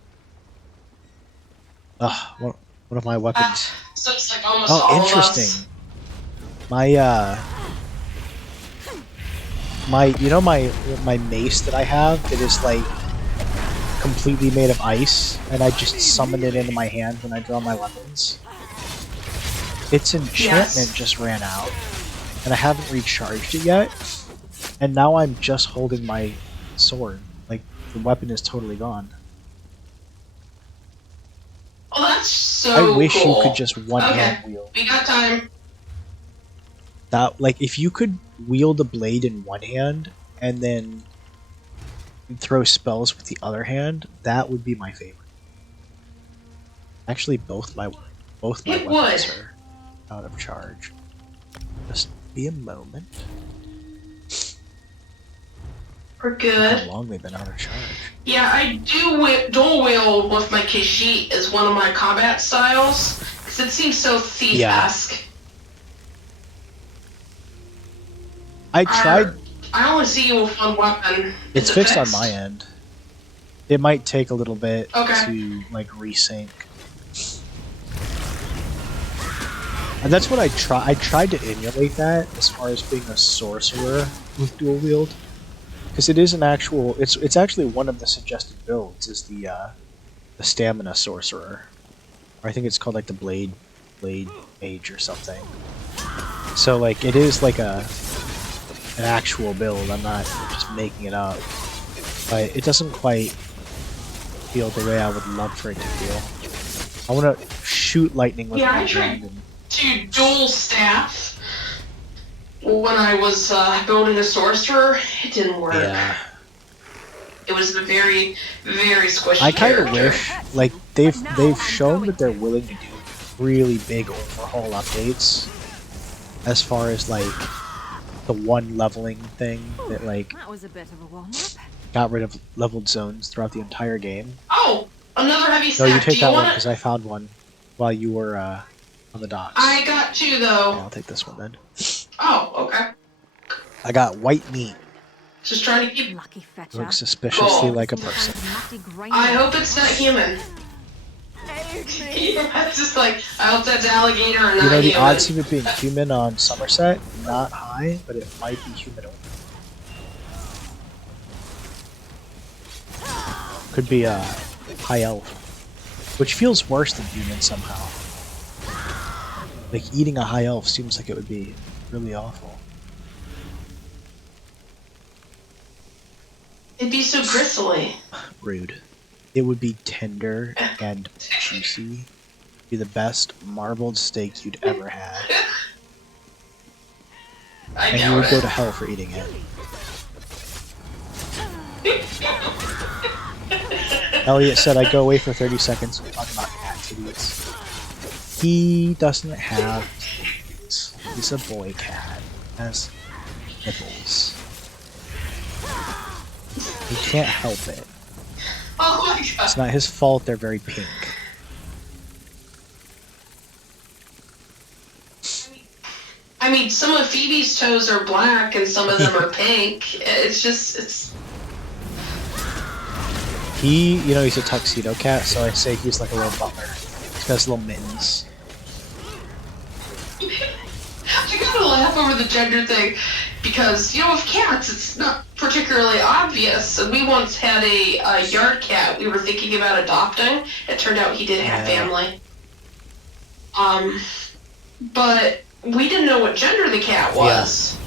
Ugh, one of my weapons. So it's like almost all of us. Interesting. My mace that I have that is like completely made of ice, and I just summon it into my hand when I draw my weapons. Its enchantment just ran out, and I haven't recharged it yet, and now I'm just holding my sword. Like, the weapon is totally gone. Oh, that's so cool. I wish you could just one-hand wield. We got time. That, like, if you could wield a blade in one hand and then throw spells with the other hand, that would be my favorite. Actually, both my weapons are out of charge. Just be a moment. We're good. How long they've been out of charge? Yeah, I do dual wield with my Khajiit as one of my combat styles because it seems so thief-esque. I tried. I only see you with one weapon. It's fixed on my end. It might take a little bit Okay. to like resync. And that's what I tried to emulate that as far as being a sorcerer with dual wield, because it is an actual. It's actually one of the suggested builds is the stamina sorcerer, or I think it's called like the blade mage or something. So like it is like an actual build. I'm not just making it up, but it doesn't quite feel the way I would love for it to feel. I want to shoot lightning with my hand. To dual staff when I was building a sorcerer, it didn't work. Yeah. It was a very, very squishy I kind of character. wish, like, they've shown that they're willing to do really big overhaul updates as far as like the one leveling thing that like That was a bit of a warm-up. got rid of leveled zones throughout the entire game. Oh, another heavy No, stack. you take Do that you one want because I found one while you were on the docks. I got two though. Yeah, I'll take this one then. Oh, okay. I got white meat. Just trying to keep. Lucky fetcher. Looks suspiciously Cool. like a person. I hope it's not human. It's just like, I hope that's alligator or not You know, the human. odds of it being human on Somerset, not high, but it might be humanoid. Could be a high elf, which feels worse than human somehow. Like, eating a high elf seems like it would be really awful. It'd be so gristly. Rude. It would be tender and juicy. Be the best marbled steak you'd ever had. And you would go to hell for eating it. Elliot said I go away for 30 seconds and talk about cat titties. He doesn't have titties. He's a boy cat. Has nipples. He can't help it. Oh my god. It's not his fault they're very pink. I mean, some of Phoebe's toes are black and some of them are pink. It's just, it's... You know, he's a tuxedo cat, so I say he's like a little butler. He's got his little mittens. I gotta laugh over the gender thing because, you know, with cats, it's not particularly obvious. And we once had a yard cat we were thinking about adopting. It turned out he did have family. But we didn't know what gender the cat was. Yeah.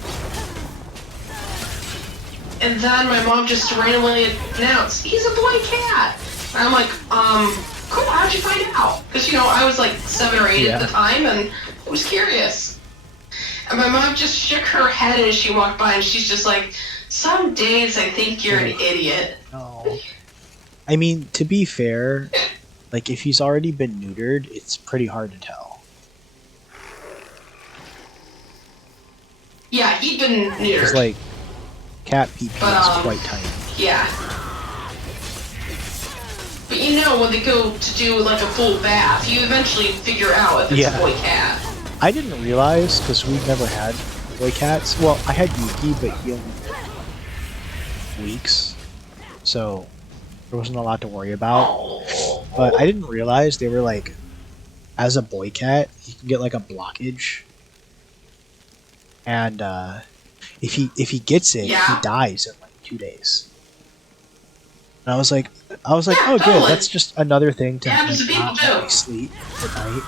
And then my mom just randomly announced, he's a boy cat. And I'm like, cool, how'd you find out? Because, you know, I was like 7 or 8 at the time and I was curious. And my mom just shook her head as she walked by and she's just like, some days I think you're an idiot. No. I mean, to be fair, like, if he's already been neutered, it's pretty hard to tell. Yeah, he'd been neutered. Because, like, cat pee-pee is quite tiny. Yeah. But you know, when they go to do, like, a full bath, you eventually figure out if it's a boy cat. I didn't realize, because we've never had boy cats. Well, I had Yuki, but he only lived weeks. So, there wasn't a lot to worry about. But I didn't realize they were, like, as a boy cat, he can get, like, a blockage. And, if he gets it, he dies in, like, 2 days. And I was like, oh, good, that's just another thing to not let me sleep at night.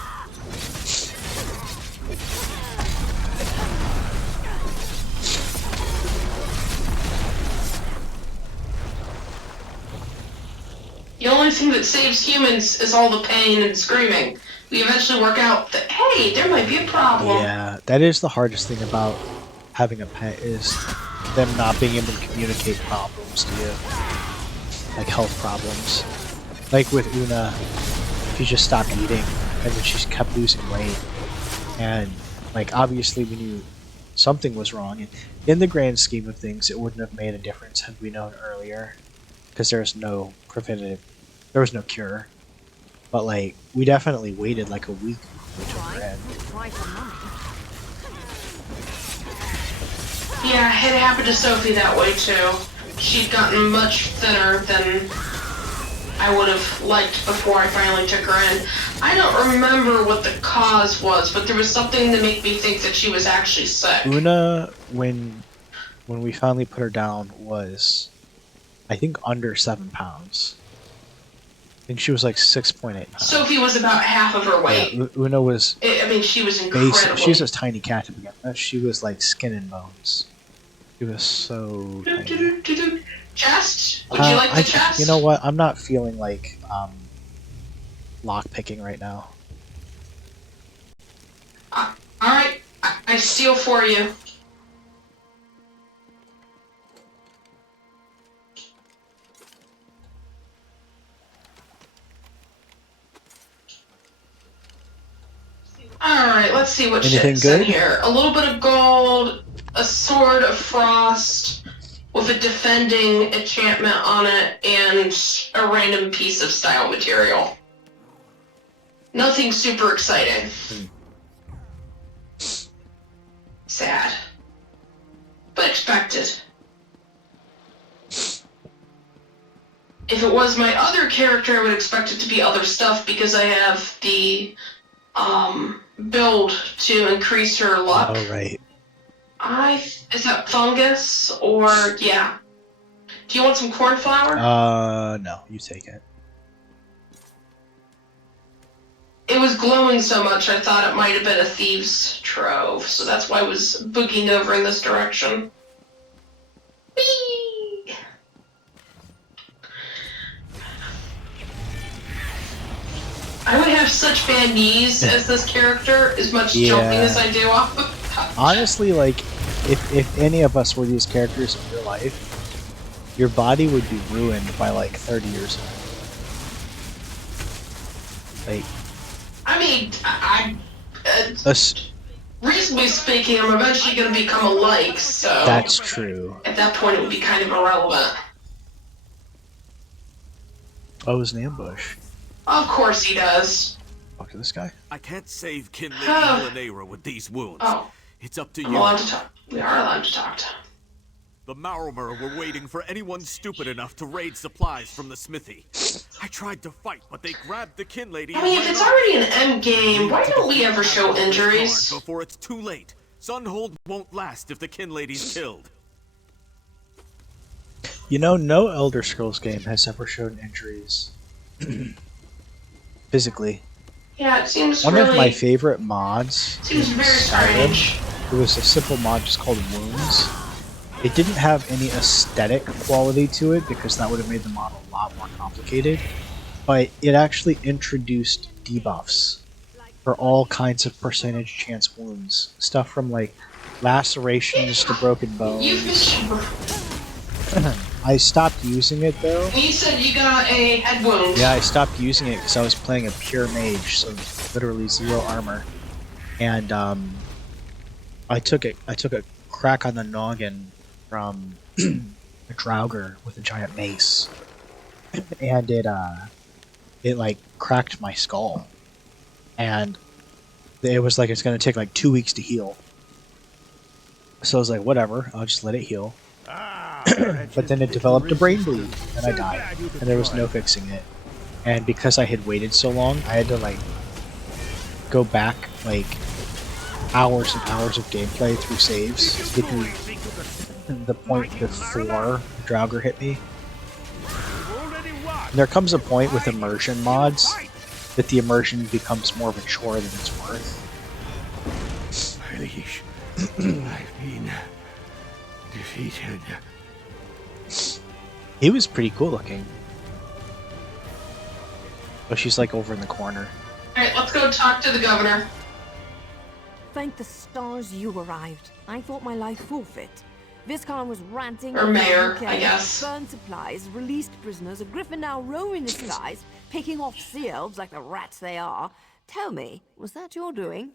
The only thing that saves humans is all the pain and screaming. We eventually work out that, hey, there might be a problem. Yeah, that is the hardest thing about having a pet, is them not being able to communicate problems to you. Like health problems. Like with Una, she just stopped eating, and then she kept losing weight. And, like, obviously we knew something was wrong. And in the grand scheme of things, it wouldn't have made a difference had we known earlier. Because there was no cure. But, like, we definitely waited like a week before we took her in. Yeah, it happened to Sophie that way too. She'd gotten much thinner than I would have liked before I finally took her in. I don't remember what the cause was, but there was something to make me think that she was actually sick. Una, when we finally put her down, was I think under 7 pounds. I think she was like 6.8 pounds. Sophie was about half of her weight. Yeah, Una was. I mean, she was incredible. She's a tiny cat to begin with. She was like skin and bones. She was so tiny. Chest? Would you like the chest? You know what? I'm not feeling like lock picking right now. Alright, I steal for you. Alright, let's see what shit's in here. A little bit of gold, a sword of frost with a defending enchantment on it, and a random piece of style material. Nothing super exciting. Sad. But expected. If it was my other character, I would expect it to be other stuff because I have the build to increase her luck. Oh, right. Is that fungus or yeah? Do you want some cornflower? No, you take it. It was glowing so much I thought it might have been a thieves' trove, so that's why I was boogieing over in this direction. Whee! I would have such bad knees as this character, as much jumping as I do off of touch. Honestly, like, if any of us were these characters in real life, your body would be ruined by like 30 years old. Like, I mean, reasonably speaking, I'm eventually going to become a like, so... That's true. At that point, it would be kind of irrelevant. Oh, it was an ambush. Of course he does. Talk to this guy. I can't save Kin Lady Helena with these wounds. Oh. It's up to I'm you. allowed to talk. We are allowed to talk to him. The Marromer were waiting for anyone stupid enough to raid supplies from the smithy. I tried to fight, but they grabbed the Kin Lady. I mean, if it's already an end game, why don't we ever show injuries? Before it's too late. Sunhold won't last if the Kin Lady's killed. You know, no Elder Scrolls game has ever shown injuries. Physically. Yeah, it seems One really... of my favorite mods seems very strange. It was a simple mod just called Wounds. It didn't have any aesthetic quality to it because that would have made the model a lot more complicated, but it actually introduced debuffs for all kinds of percentage chance wounds. Stuff from like lacerations to broken bones. You've been... I stopped using it though. You said you got a head wound. Yeah, I stopped using it because I was playing a pure mage, so literally 0 armor. And I took a crack on the noggin from a Draugr with a giant mace, and it like cracked my skull, and it was like it's gonna take like 2 weeks to heal. So I was like, whatever, I'll just let it heal. But then it developed a brain bleed, and I died, and there was no fixing it. And because I had waited so long, I had to like go back like hours and hours of gameplay through saves to get to the point before Draugr hit me. And there comes a point with immersion mods that the immersion becomes more of a chore than it's worth. I've been defeated. He was pretty cool looking. Oh, she's like over in the corner. Alright, let's go talk to the governor. Thank the stars you arrived. I thought my life forfeit. Viscount was ranting. Or mayor, okay, I guess. Burned supplies, released prisoners, a griffin now roaming the skies, picking off sea elves like the rats they are. Tell me, was that your doing?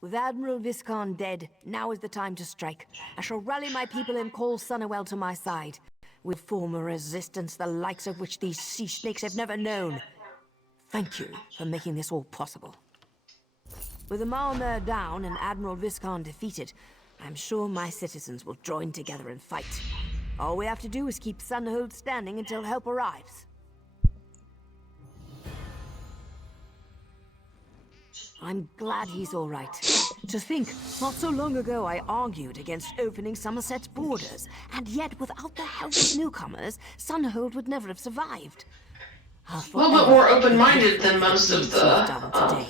With Admiral Viscount dead, now is the time to strike. I shall rally my people and call Sunnerwell to my side. We'll form a resistance the likes of which these sea snakes have never known. Thank you for making this all possible. With the Malmer down and Admiral Viscount defeated, I'm sure my citizens will join together and fight. All we have to do is keep Sunhold standing until help arrives. I'm glad he's all right. To think, not so long ago I argued against opening Somerset's borders, and yet without the help of newcomers, Sunhold would never have survived. A little bit more open-minded than most of the today.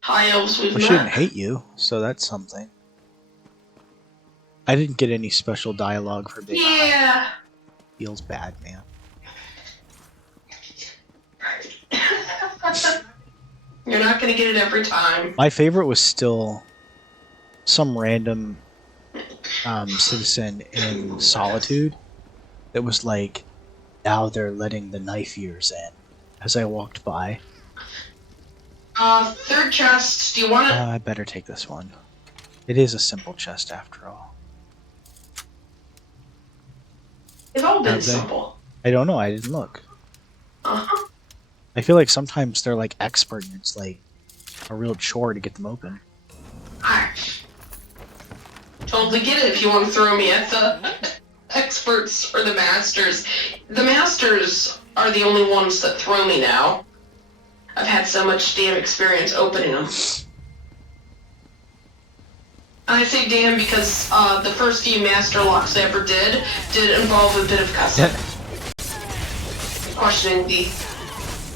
high elves we've Well, met. she didn't hate you, so that's something. I didn't get any special dialogue for being Yeah. feels bad, man. You're not gonna get it every time. My favorite was still some random citizen in Solitude that was like, now they're letting the knife ears in, as I walked by. Third chest, do you want it? I better take this one. It is a simple chest after all. They've all been Have they? simple. I don't know, I didn't look. Uh-huh. I feel like sometimes they're like expert and it's like a real chore to get them open. I totally get it if you want to throw me at the experts or the masters. The masters are the only ones that throw me now. I've had so much damn experience opening them. And I say damn because the first few master locks I ever did involve a bit of cussing. Questioning the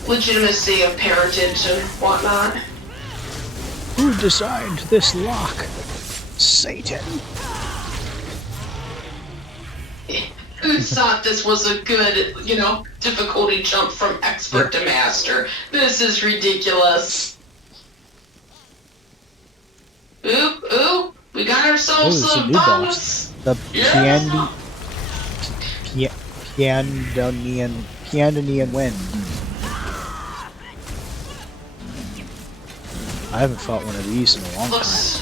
legitimacy of parentage and whatnot. Who designed this lock? Satan. Who thought this was a good, difficulty jump from expert to master? This is ridiculous. Ooh, we got ourselves Oh, a new bonus. The Yeah. Piandonian Wind. I haven't fought one of these in a long time. Looks.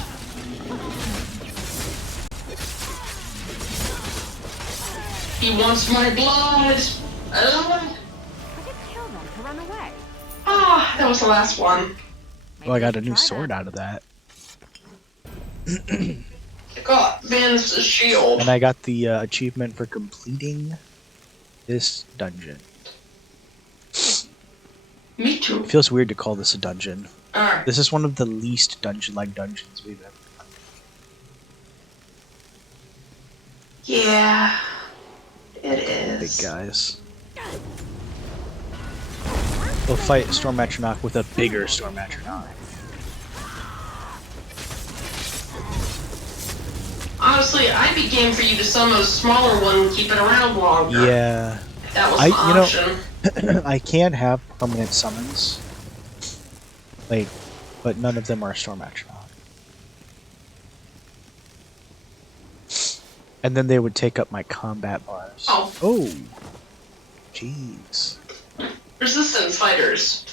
He wants my blood. I did kill them to run away. That was the last one. Well, I got a new sword out of that. I got Van's shield. And I got the achievement for completing this dungeon. Me too. It feels weird to call this a dungeon. Alright. This is one of the least dungeon-like dungeons we've ever done. Yeah. It is. Big guys. We'll fight Storm Atronach with a bigger Storm Atronach. Honestly, I'd be game for you to summon a smaller one and keep it around longer. Yeah. That was an option. I can have permanent summons. Like, but none of them are Storm Atronach. And then they would take up my combat bars. Oh. Jeez. Resistance fighters.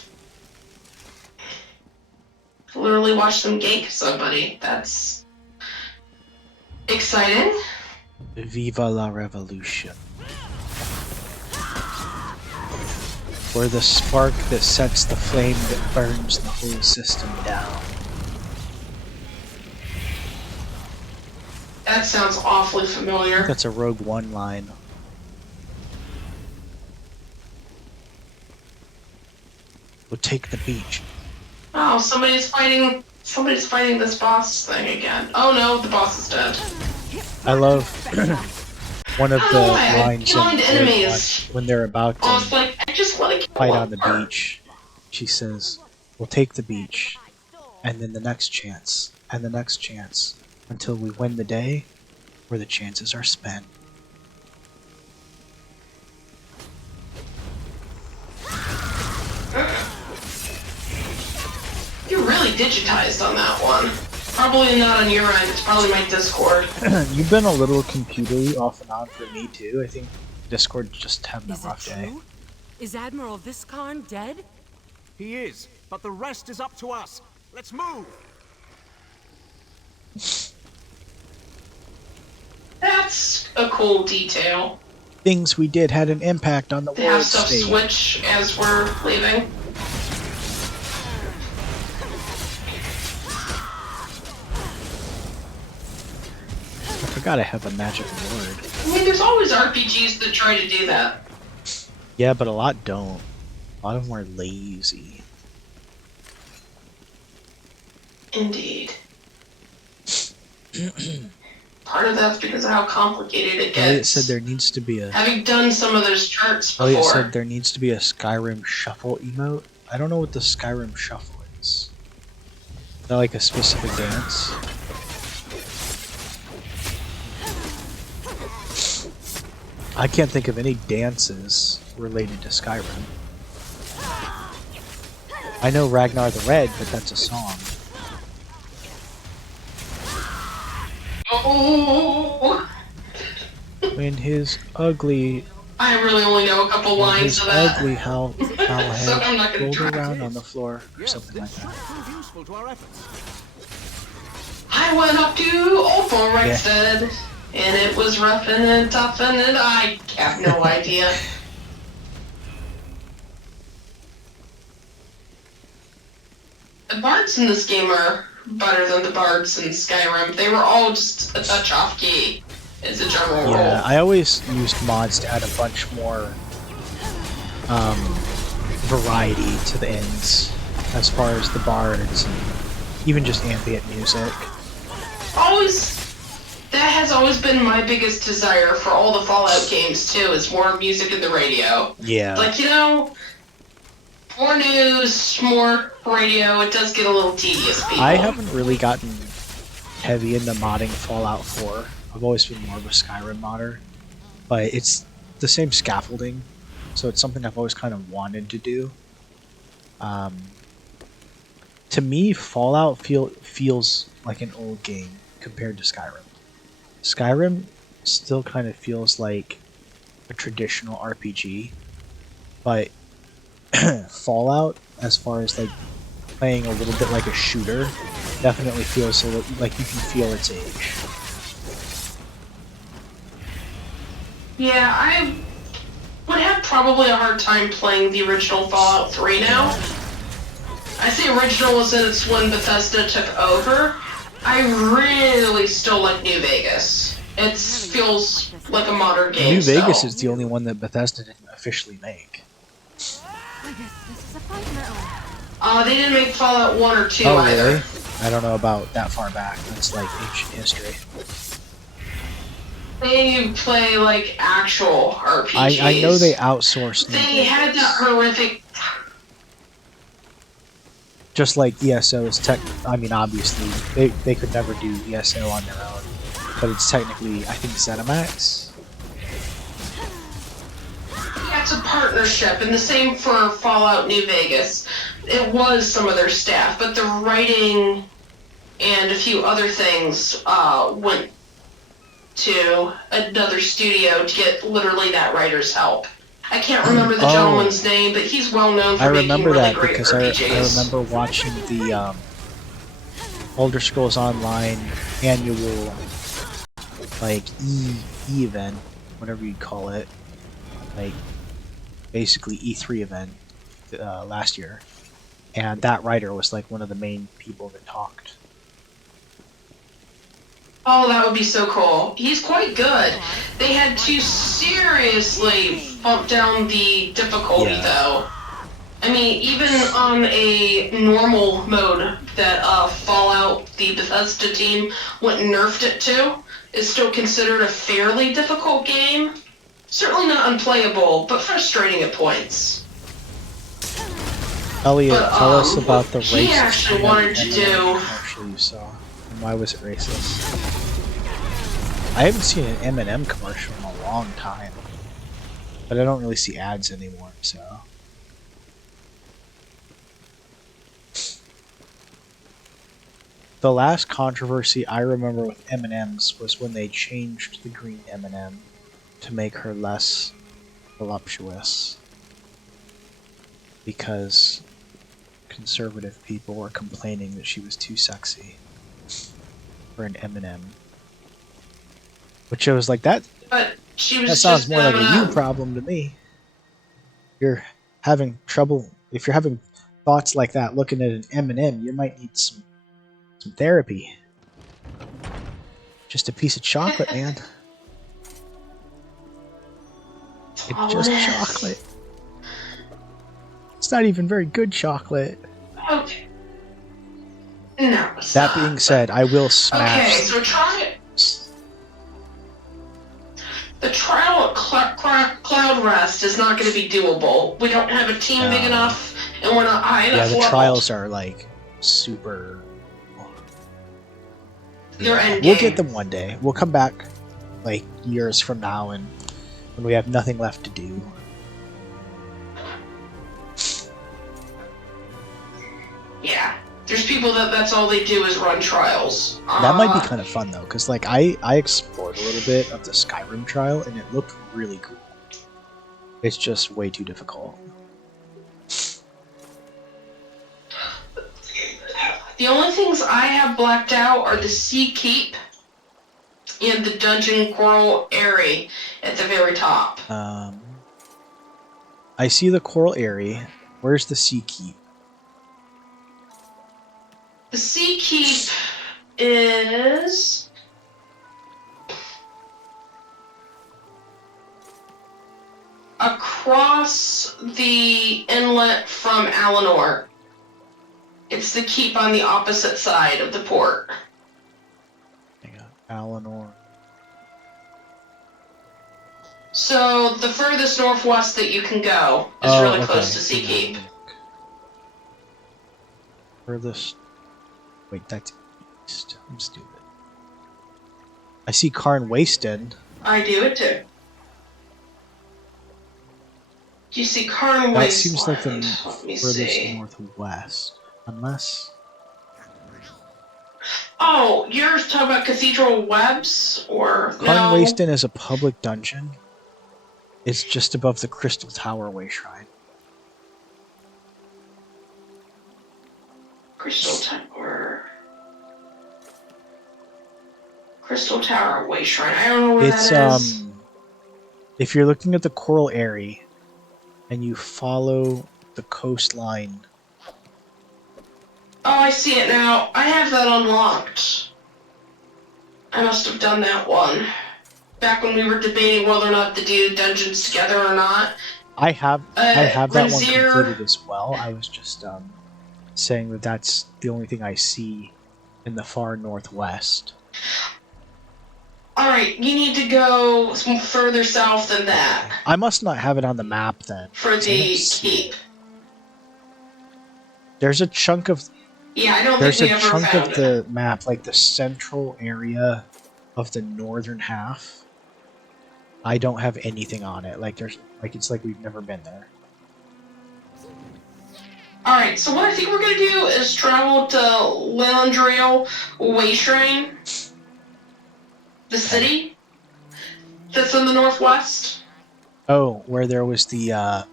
Literally watch them gank somebody. That's exciting. Viva la revolution. Or the spark that sets the flame that burns the whole system down. That sounds awfully familiar. That's a Rogue One line. We'll take the beach. Oh, somebody's fighting this boss thing again. Oh no, the boss is dead. I love one of the Oh, I lines in joined Rogue enemies. One when they're about I was to like, I just want to kill fight one on the more. beach. She says, we'll take the beach, and then the next chance, and the next chance, until we win the day, where the chances are spent. You're really digitized on that one. Probably not on your end, it's probably my Discord. You've been a little computery off and on for me too. I think Discord's just having a rough day. Is Admiral Viscount dead? He is, but the rest is up to us. Let's move. That's a cool detail. Things we did had an impact on the To have world stuff state. switch as we're leaving. forgot I have a magic word. I mean, there's always RPGs that try to do that. Yeah, but a lot don't. A lot of them are lazy. Indeed. Part of that's because of how complicated it gets. Elliot said there needs to be a... Having done some of those charts before. Elliot said there needs to be a Skyrim shuffle emote. I don't know what the Skyrim shuffle is. Is that like a specific dance? I can't think of any dances related to Skyrim. I know Ragnar the Red, but that's a song. Oh! When his ugly... I really only know a couple When lines his of that. ugly So I'm not head gonna rolled try. around on the floor, or Yes, something like it that. should prove useful to our efforts. I went up to Old Rexted, and it was roughin' and toughin', and I have no idea. The bards in this game are better than the bards in Skyrim. They were all just a touch off key, as a general Yeah, rule. I always used mods to add a bunch more variety to the ends, as far as the bards and even just ambient music. That has always been my biggest desire for all the Fallout games too, is more music in the radio. Yeah. Like, you know, more news, more radio, it does get a little tedious, people. I haven't really gotten heavy into modding Fallout 4. I've always been more of a Skyrim modder, but it's the same scaffolding, so it's something I've always kind of wanted to do. To me, Fallout feels like an old game compared to Skyrim. Skyrim still kind of feels like a traditional RPG, but Fallout, as far as like playing a little bit like a shooter, definitely feels like you can feel its age. Yeah, I would have probably a hard time playing the original Fallout 3 now. I say original was since when Bethesda took over. I really still like New Vegas. It feels like a modern game. New Vegas still. is the only one that Bethesda didn't officially make. They didn't make Fallout 1 or 2 Oh, either. really? I don't know about that far back. That's like ancient history. They play like actual RPGs. I know they outsourced New They had that Vegas. horrific. Just like ESO is I mean, obviously, they could never do ESO on their own. But it's technically, I think, ZeniMax. Yeah, it's a partnership, and the same for Fallout New Vegas. It was some of their staff, but the writing and a few other things went to another studio to get literally that writer's help. I can't remember the gentleman's name, but he's well known for making remember really that great because RPGs. I remember watching the Elder Scrolls Online annual like event, whatever you call it, like basically E3 event last year, and that writer was like one of the main people that talked. Oh, that would be so cool. He's quite good. They had to seriously bump down the difficulty, though. I mean, even on a normal mode that Fallout, the Bethesda team, went and nerfed it to, is still considered a fairly difficult game. Certainly not unplayable, but frustrating at points. Elliot, But, tell us about the he racist actually wanted to do- commercial you saw, and why was it racist? I haven't seen an M&M commercial in a long time, but I don't really see ads anymore, so... The last controversy I remember with M&Ms was when they changed the green M&M to make her less voluptuous, because conservative people were complaining that she was too sexy for an M&M. Which I was like, that She was that sounds just more like a you M&M. problem to me. You're having trouble, if you're having thoughts like that looking at an M&M, you might need some therapy. Just a piece of chocolate, man. It's just chocolate. It's not even very good chocolate. Okay. No. It's That not, being said, I will smash. Okay, so the trial at Cloud Rest is not going to be doable. We don't have a team big enough, and we're not high enough. Yeah, the leveled. trials are like super. They're endgame. We'll get them one day. We'll come back like years from now, and when we have nothing left to do. Yeah, there's people that's all they do is run trials. That might be kind of fun though, because like I explored a little bit of the Skyrim trial, and it looked really cool. It's just way too difficult. The only things I have blacked out are the Sea Keep and the Dungeon Coral Area at the very top. I see the Coral Area. Where's the Sea Keep? The Sea Keep is across the inlet from Alinor. It's the keep on the opposite side of the port. Hang on, Alinor. So the furthest northwest that you can go is really close to Sea Keep. Furthest. Wait, that's east. I'm stupid. I see Karn Wasted. I do it too. Do you see Karn Wasteland? That seems like the furthest see. northwest. Unless... Oh, you're talking about Cathedral Webs? Or Karn no? Wasted is a public dungeon. It's just above the Crystal Tower Way Shrine. Crystal Tower. Crystal Tower Way Shrine. I don't know where that is. If you're looking at the Coral Area and you follow the coastline. Oh, I see it now. I have that unlocked. I must have done that one. Back when we were debating whether or not to do dungeons together or not. I have that one Renzier... completed as well. I was just saying that that's the only thing I see in the far northwest. Alright, you need to go further south than that. I must not have it on the map then. For the keep. There's a chunk of... Yeah, I don't There's think a we ever chunk found of the map, like the central area of the northern half. I don't have anything on it. Like there's, like it's like we've never been there. Alright, so what I think we're gonna do is travel to Lilandriel Wayshrine. The city that's in the northwest. Oh, where there was the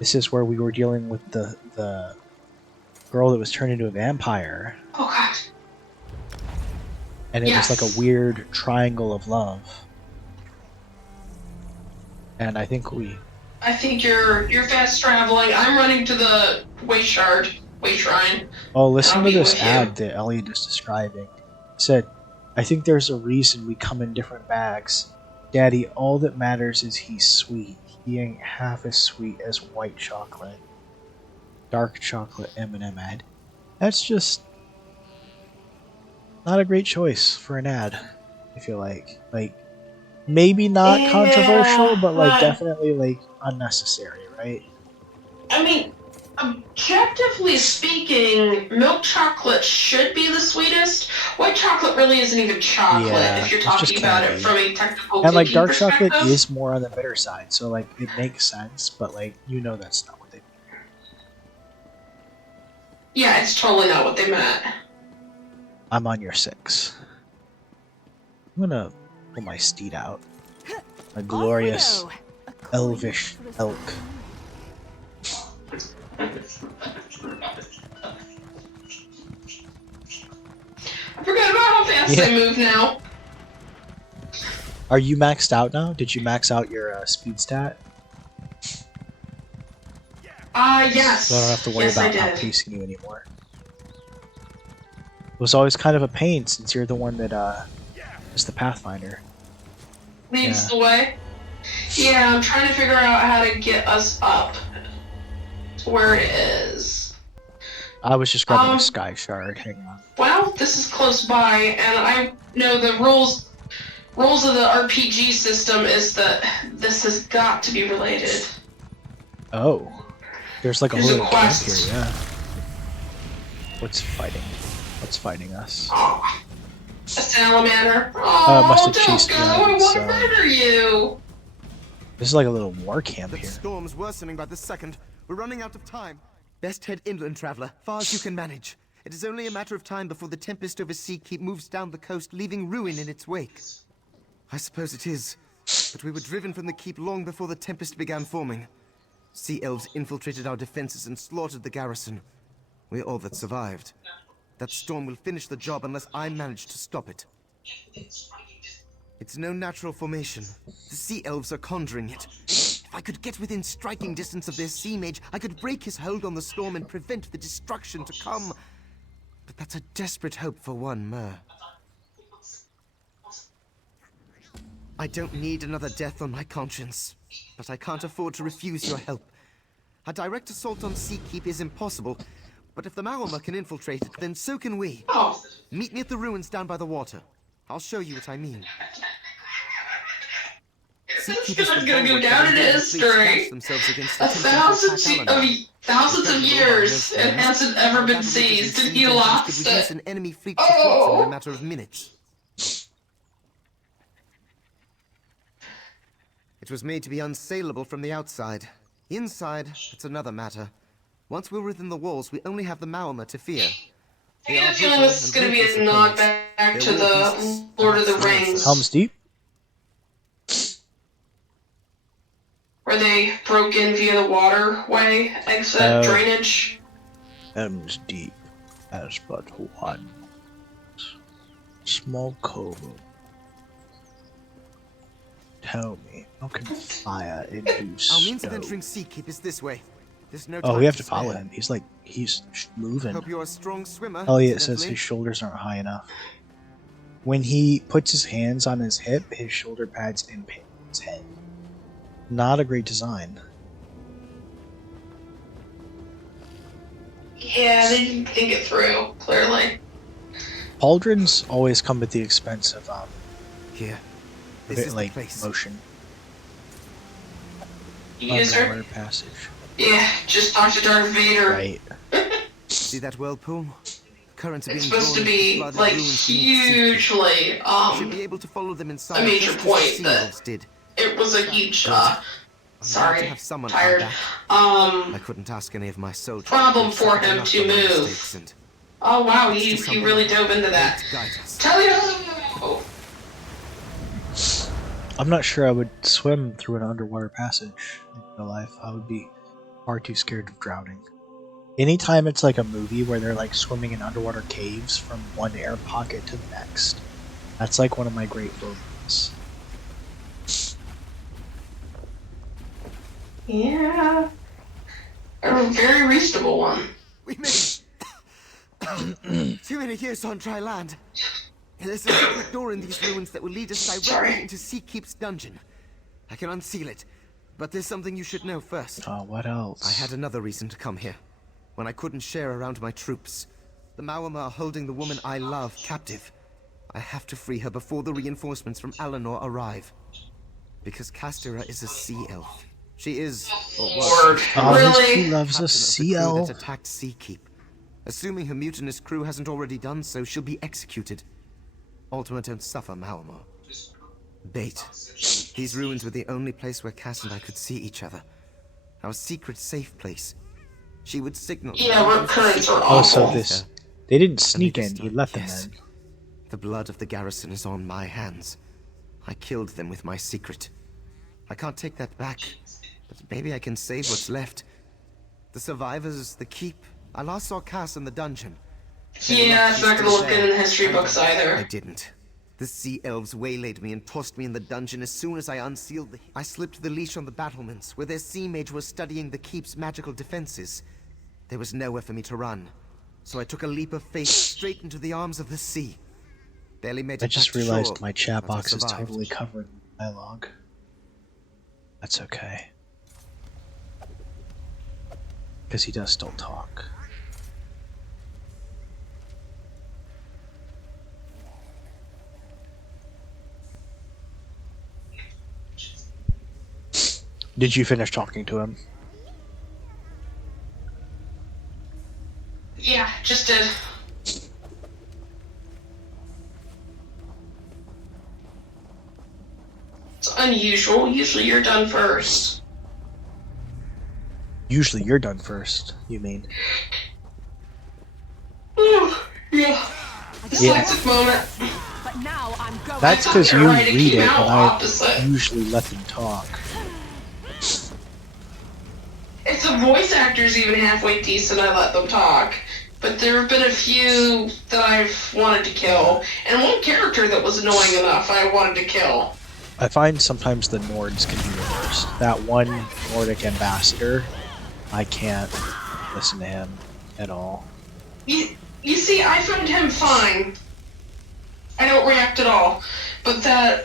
this is where we were dealing with the girl that was turned into a vampire. Oh god. And it was like a weird triangle of love. And I think you're fast traveling. I'm running to the Wayshrine. Oh, listen to this ad that Elliot is describing. It said, I think there's a reason we come in different bags. Daddy, all that matters is he's sweet. He ain't half as sweet as white chocolate. Dark chocolate M&M ad. That's just not a great choice for an ad, I feel like. Like, maybe not controversial, but like definitely like unnecessary, right? I mean, objectively speaking, milk chocolate should be the sweetest. White chocolate really isn't even chocolate if you're talking about it from a technical and like dark perspective. chocolate is more on the bitter side, so like it makes sense, but like you know that's not what they mean. Yeah, it's totally not what they meant. I'm on your 6. I'm gonna pull my steed out. A glorious elvish elk. I forgot about how fast I move now. Are you maxed out now? Did you max out your speed stat? Yes. So I don't have to worry about outpacing you anymore. It was always kind of a pain since you're the one that It's the Pathfinder. Leads Yeah. the way. Yeah, I'm trying to figure out how to get us up to where it is. I was just grabbing a sky shard. Hang on. Well, this is close by, and I know the rules of the RPG system is that this has got to be related. Oh. There's like a There's whole a little camp quest. here, yeah. What's fighting? What's fighting us? Oh, a salamander. Oh, must have don't chased go! me out, I want so- to murder you. This is like a little war camp The here. storm's worsening by the second. We're running out of time. Best head inland, traveler, far as you can manage. It is only a matter of time before the tempest over Sea Keep moves down the coast, leaving ruin in its wake. I suppose it is, but we were driven from the keep long before the tempest began forming. Sea elves infiltrated our defenses and slaughtered the garrison. We're all that survived. That storm will finish the job unless I manage to stop it. It's no natural formation. The sea elves are conjuring it. If I could get within striking distance of their sea mage, I could break his hold on the storm and prevent the destruction to come. But that's a desperate hope for one mer. I don't need another death on my conscience, but I can't afford to refuse your help. A direct assault on Sea Keep is impossible, but if the Malma can infiltrate it, then so can we. Oh, Meet me at the ruins down by the water. I'll show you what I mean. this is gonna go down in history. Thousands of years, it hasn't ever been seized, and he lost Could reduce it. an enemy fleet to flotsam in a matter of minutes. It was made to be unsaleable from the outside. Inside, it's another matter. Once we're within the walls, we only have the Malma to fear. I get a feeling this is gonna be a nod back to the Lord of the Rings, Helm's Deep? where they broke in via the waterway exit drainage. Helm's Deep has but one small cove. Tell me, how can fire induce Our means of snow? entering Sea Keep is this way. There's no Oh, time we have to spare. follow him. He's moving. Hope you're a strong swimmer. Elliot says incidentally. his shoulders aren't high enough. When he puts his hands on his hip, his shoulder pads impinge his head. Not a great design. Yeah, they didn't think it through, clearly. Pauldrons always come at the expense of Here. a This bit is the like place. motion. User? Underwater passage. Yeah, just talk to Darth Vader. Right. See that whirlpool? Currents are being It's supposed to drawn into be, flooded like, ruins beneath Sea Keep. hugely, Should be able to follow them inside. a major just as the point sea that- elves did. it was a huge, I'm glad sorry, to have someone tired, back. I um, couldn't ask any of my soldiers. problem They've for suffered him enough to from my move. mistakes and oh wow, it's he just something really dove into that. to guide us. Tell you, I'm not sure I would swim through an underwater passage in real life. I would be far too scared of drowning. Anytime it's like a movie where they're like swimming in underwater caves from one air pocket to the next, that's like one of my great phobias. yeah, a very reasonable one. We made too many years on dry land. There's a secret door in these ruins that will lead us directly Sorry. into Sea Keep's dungeon. I can unseal it, but there's something you should know first. What else? I had another reason to come here. When I couldn't share around my troops. The Mawama are holding the woman I love captive. I have to free her before the reinforcements from Alinor arrive. Because Castera is a sea elf. She is, or was, Lord, She really? loves captain a of the sea crew elf. that attacked Sea Keep. Assuming her mutinous crew hasn't already done so, she'll be executed. Ultima don't suffer, Malmo. Bait. These ruins were the only place where Cass and I could see each other. Our secret safe place. She would signal. Yeah, rip currents are Oh, so awful. this... They didn't And sneak this in, he time, let them yes. in. The blood of the garrison is on my hands. I killed them with my secret. I can't take that back, but maybe I can save what's left. The survivors, the keep. I last saw Cass in the dungeon. Yeah, it's not gonna look good in the history books I either. didn't. The sea elves waylaid me and tossed me in the dungeon as soon as I unsealed the... I slipped the leash on the battlements, where their sea mage was studying the keep's magical defenses. There was nowhere for me to run, so I took a leap of faith straight into the arms of the sea. Barely made I it just back to realized shore, my chat but I box is survived. totally covered in dialogue. That's okay. Because he does still talk. Did you finish talking to him? Yeah, just did. It's unusual. Usually you're done first. Usually you're done first, you mean. Ooh, yeah. Dyslexic moment. But now I'm going. That's I thought because you're you right, it read came it out and I opposite. usually let them talk. If the voice actor's even halfway decent, I let them talk. But there have been a few that I've wanted to kill, and one character that was annoying enough I wanted to kill. I find sometimes the Nords can be the worst. That one Nordic ambassador, I can't listen to him at all. You see, I find him fine. I don't react at all. But that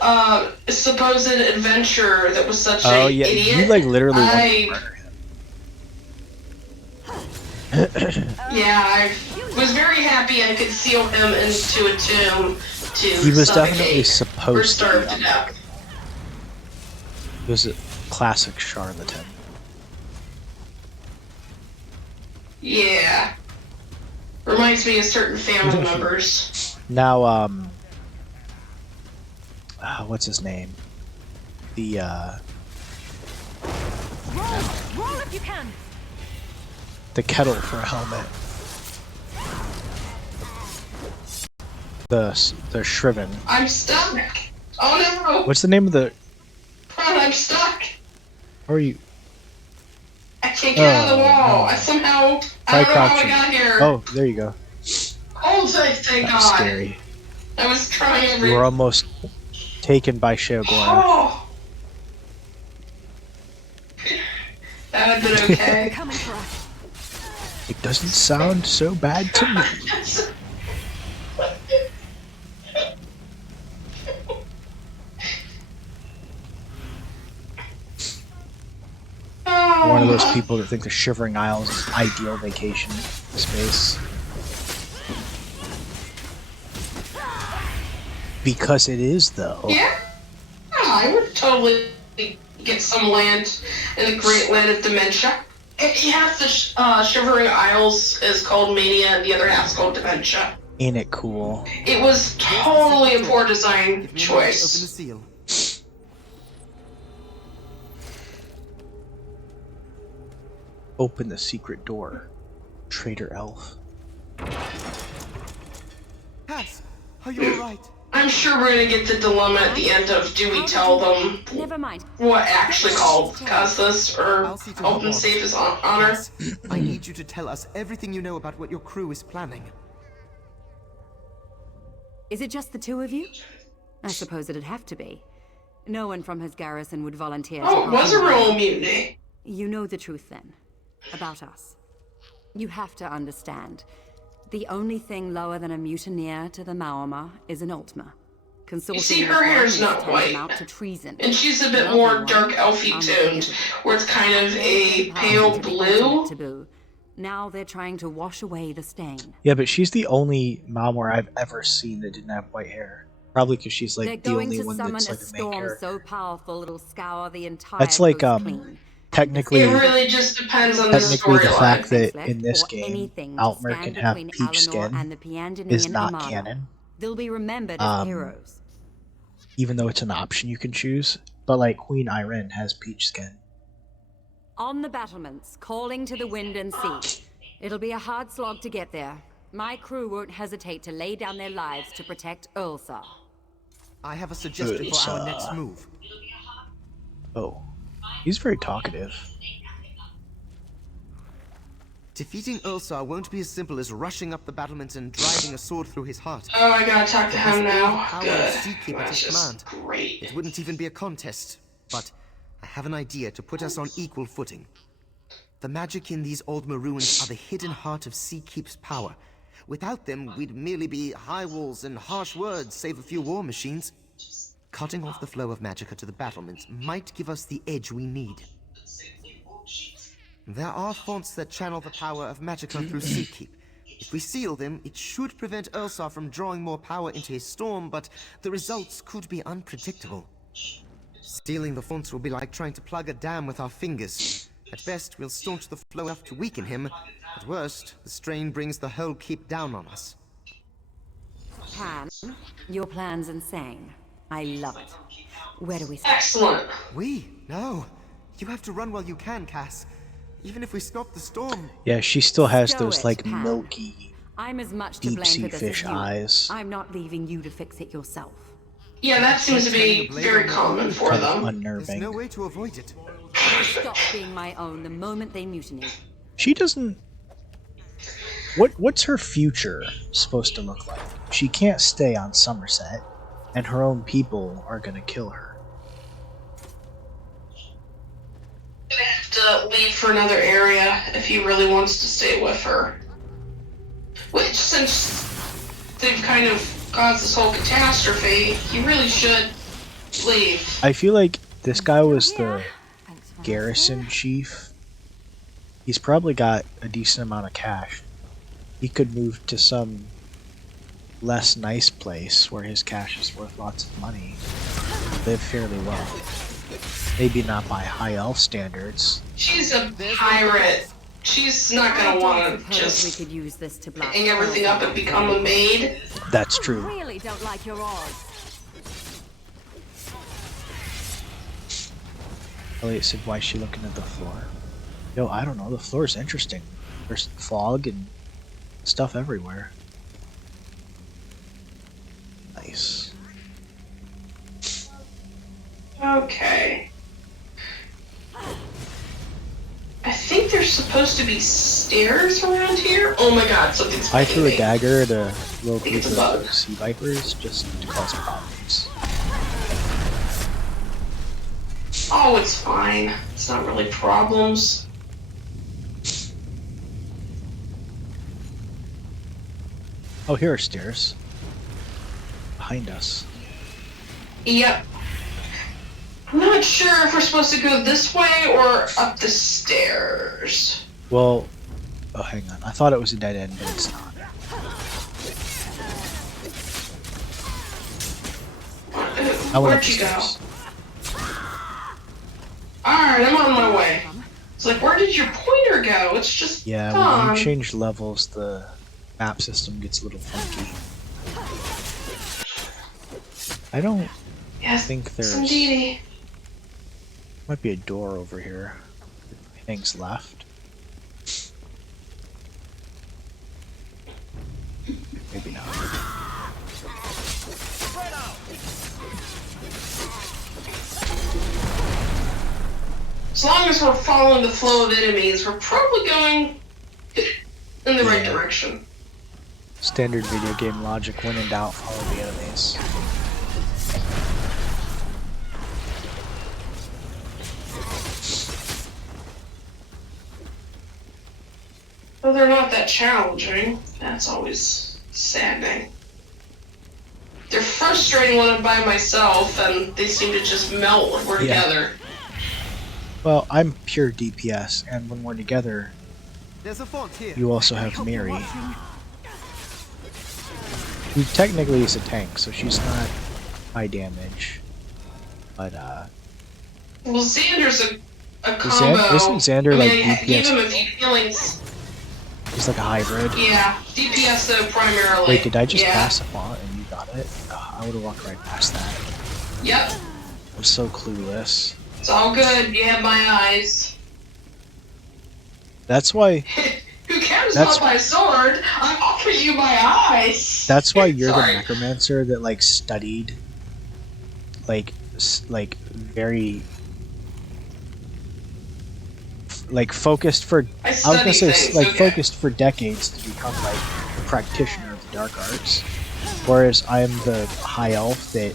supposed adventurer that was such Oh an yeah, idiot, you like literally want to murder him. Yeah, I was very happy I could seal him into a tomb to He was definitely suffocate or supposed to starve be. to death. He was a classic charlatan. Yeah. Reminds me of certain family members. Now, what's his name? The, Roll if you can. the kettle for a helmet. The Shriven. I'm stuck. Oh no! What's the name of the... I'm stuck. How are you? I can't get out of the wall. No. I somehow... Try I don't know how I crouching. got here. Oh, there you go. Oh, thank That was God. scary. I was trying You every... were almost taken by Sheogor. Oh! That would have been okay. Coming for us. It doesn't sound so bad to me. One of those people that think the Shivering Isles is ideal vacation space. Because it is, though. Yeah, I would totally get some land in the Great Land of Dementia. Half the Shivering Isles is called Mania, and the other half's called Dementia. Ain't it cool? It was totally a poor design Give me a moment to open the choice. seal. Open the secret door. Traitor elf. Cass, are you alright? I'm sure we're gonna get the dilemma at the end of do we tell them Never mind. what actually caused this, or I'll see to help them her save his honor. Cass, I need you to tell us everything you know about what your crew is planning. Is it just the two of you? I suppose it'd have to be. No one from his garrison would volunteer to Oh, it help was a him. real mutiny. You know the truth then. About us. You have to understand. The only thing lower than a mutineer to the Maorma is an Ultima. Consorting see, with her one hair's is not white. tantamount to treason. And she's a bit Another more one, dark elfy toned, unforgivable. where it's kind of a They've been pale party to the ultimate blue. taboo. Now they're trying to wash away the stain. Yeah, but she's the only Malmor I've ever seen that didn't have white hair. Probably because she's They're like the going only to one summon that's a like a main storm character. so powerful it'll scour the entire That's like, coast clean. technically- It really just depends on the Technically, the fact storyline. that in this Or game, anything to Altmer stand can have between peach Alinor and skin the Piandinian is not Armada. canon, They'll be remembered as heroes. even though it's an option you can choose. But like Queen Irene has peach skin. On the battlements, calling to the wind and sea. It'll be a hard slog to get there. My crew won't hesitate to lay down their lives to protect Ulsar. I have a suggestion for our next move. Oh, he's very talkative. Defeating Ulsar won't be as simple as rushing up the battlements and driving a sword through his heart. Oh, I gotta talk to It has him all the now. power Good. of Seakeep at That's his just command. great. It wouldn't even be a contest, but I have an idea to put us on equal footing. The magic in these old ruins are the hidden heart of Seakeep's power, Without them, we'd merely be high walls and harsh words, save a few war machines. Cutting off the flow of magicka to the battlements might give us the edge we need. There are fonts that channel the power of magicka through Seakeep. If we seal them, it should prevent Ursar from drawing more power into his storm, but the results could be unpredictable. Sealing the fonts will be like trying to plug a dam with our fingers. At best, we'll staunch the flow enough to weaken him. At worst, the strain brings the whole keep down on us. Pan, your plan's insane. I love it. Where do we start? Excellent. No. You have to run while you can, Cass. Even if we stop the storm. Yeah, she still has Stow those it, like Pan. milky I'm as much to deep blame sea for this fish as you. eyes. I'm not leaving you to fix it yourself. Yeah, that seems to be very common for Kind of them. There's unnerving. no way to avoid it. They stopped being my own the moment they mutinied. She doesn't. What's her future supposed to look like? She can't stay on Somerset, and her own people are gonna kill her. Gonna have to leave for another area if he really wants to stay with her. Which, since they've kind of caused this whole catastrophe, he really should leave. I feel like this guy was the garrison chief. He's probably got a decent amount of cash. He could move to some less nice place where his cash is worth lots of money. Live fairly well. Maybe not by high elf standards. She's a pirate. She's not gonna want to we just could use this to blast hang everything up and become a maid. That's true. Really don't like your odds. Elliot said, why is she looking at the floor? Yo, I don't know. The floor's interesting. There's fog and stuff everywhere. Nice. Okay. I think there's supposed to be stairs around here. Oh my god, something's I threw a behaving. dagger at a little think it's group a bug. of sea vipers just to cause problems. Oh, it's fine. It's not really problems. Oh, here are stairs. Behind us. Yep. I'm not sure if we're supposed to go this way or up the stairs. Well, oh, hang on. I thought it was a dead end, but it's not. I went up Where'd the you go? stairs. Alright, I'm on my way. It's like, where did your pointer go? It's just Yeah, gone. when you change levels, the map system gets a little funky. I don't Yes, think there's... indeedy. Might be a door over here. Things left. Maybe not. As long as we're following the flow of enemies, we're probably going in the right Yeah. direction. Standard video game logic, when in doubt, follow the enemies. Well, they're not that challenging. That's always saddening. They're frustrating when I'm by myself, and they seem to just melt when we're Yeah. together. Well, I'm pure DPS, and when we're together, There's a font here. you also have Miri, who technically is a tank, so she's not high damage. But, Well, Xander's a combo. isn't Xander, like, I gave DPS? him a few feelings. he's like a hybrid. Yeah, DPS though primarily. Wait, did I just yeah. pass a font and you got it? I would have walked right past that. Yep, I'm so clueless. it's all good. You have my eyes. That's why Who cares That's- about my sword? I'm offering you my eyes. That's why you're Sorry. the necromancer that like studied, like very, like focused for. I I was gonna study say things, like okay. focused for decades to become like a practitioner of the dark arts, whereas I'm the high elf that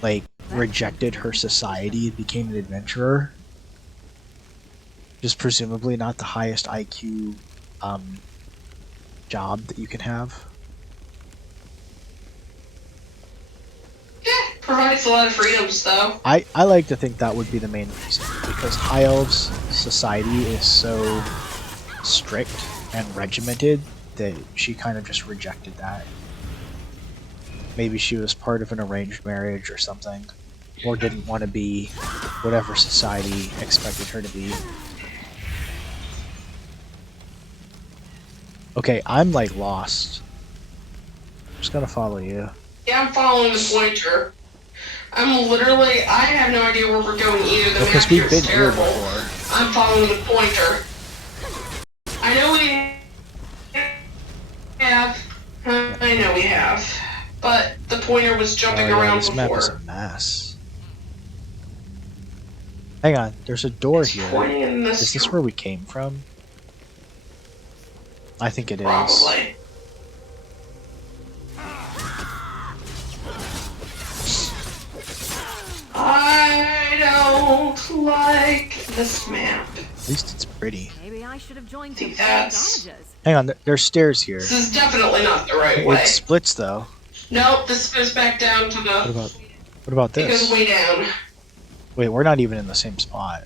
like rejected her society and became an adventurer. Just presumably not the highest IQ job that you can have. Yeah, provides a lot of freedoms, though. I like to think that would be the main reason, because High Elves society is so strict and regimented that she kind of just rejected that. Maybe she was part of an arranged marriage or something, or didn't want to be whatever society expected her to be. Okay, I'm like lost. I'm just gonna follow you. Yeah, I'm following the pointer. I have no idea where we're going either. The Because map we've here been is here terrible. before. I'm following the pointer. I know we have. I know we have. But the pointer was jumping Oh yeah, around this map is a before. mess. Hang on, there's a door It's here. pointing in this Is this where we came from? I think it is. Probably. I don't like this map. At least it's pretty. Maybe I should have joined See, the that's- Damagers. Hang on, there's stairs here. This is definitely not the right way. It splits though. Nope, this goes back down to What the... about It goes this? way down. Wait, we're not even in the same spot.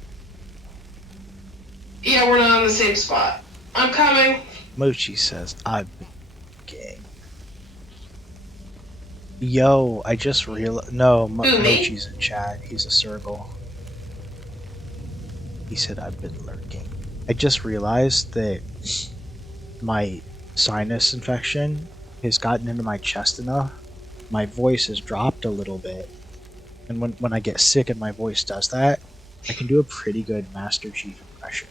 Yeah, we're not on the same spot. I'm coming. Mochi says, I've been looking. Yo, I just realized. No, Who, me? Mochi's in chat. He's a circle. He said, I've been lurking. I just realized that my sinus infection has gotten into my chest enough. My voice has dropped a little bit. And when I get sick and my voice does that, I can do a pretty good Master Chief impression.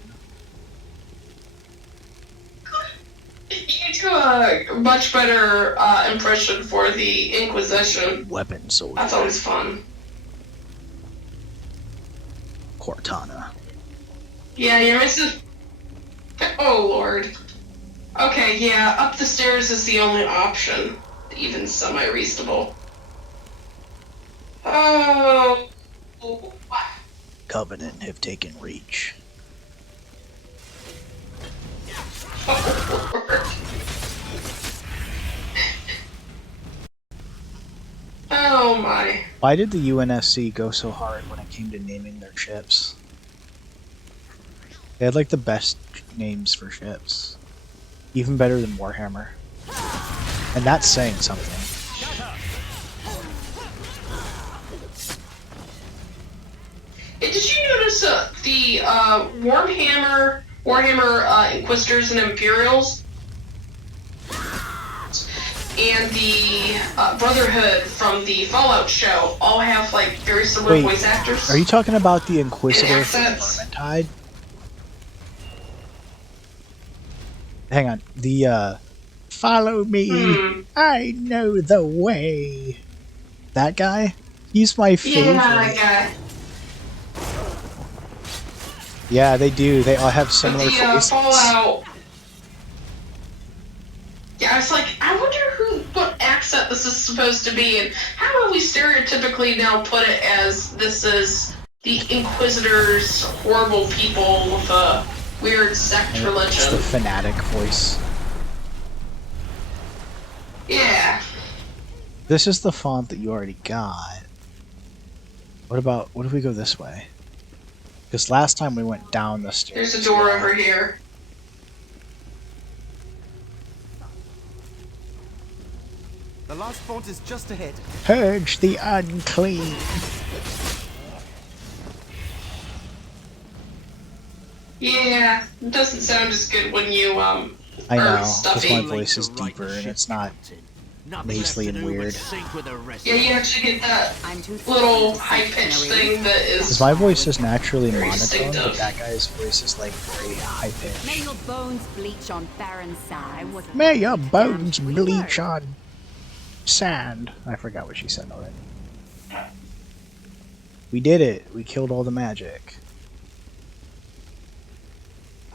You do a much better impression for the Inquisition. Weapon soldier. That sounds fun. Cortana. Yeah, you're missing... Oh, Lord. Okay, yeah, up the stairs is the only option. Even semi-reasonable. Oh... Covenant have taken reach. Oh, Lord. Oh, my. Why did the UNSC go so hard when it came to naming their ships? They had like the best names for ships. Even better than Warhammer. And that's saying something. Did you notice the Warhammer Inquisitors and Imperials and the Brotherhood from the Fallout show all have like very similar Wait, voice actors? Are you talking about the Inquisitor from accents. Vermintide? Hang on. The follow me. I know the way. That guy? He's my favorite. Yeah, that guy. Yeah, they do. They all have similar But the voices. Fallout. Yeah, I was like, I wonder what accent this is supposed to be, and how have we stereotypically now put it as this is the Inquisitors, horrible people with a weird sect It's religion. the fanatic voice. Yeah. This is the font that you already got. What if we go this way? Because last time we went down the stairs. There's a door over here. The last font is just ahead. Purge the unclean. Yeah, it doesn't sound as good when you, I know, because stuffy. my voice is deeper and it's not nasally and weird. Yeah, you actually get that I'm too little thirsty to high-pitched sip Tenerife. thing that is... Because my voice is naturally Very monotone, but distinctive. that guy's voice is like very high May pitched. your bones bleach on barren sand. Was May your bones bleach on sand. I forgot what she said already. We did it. We killed all the magic.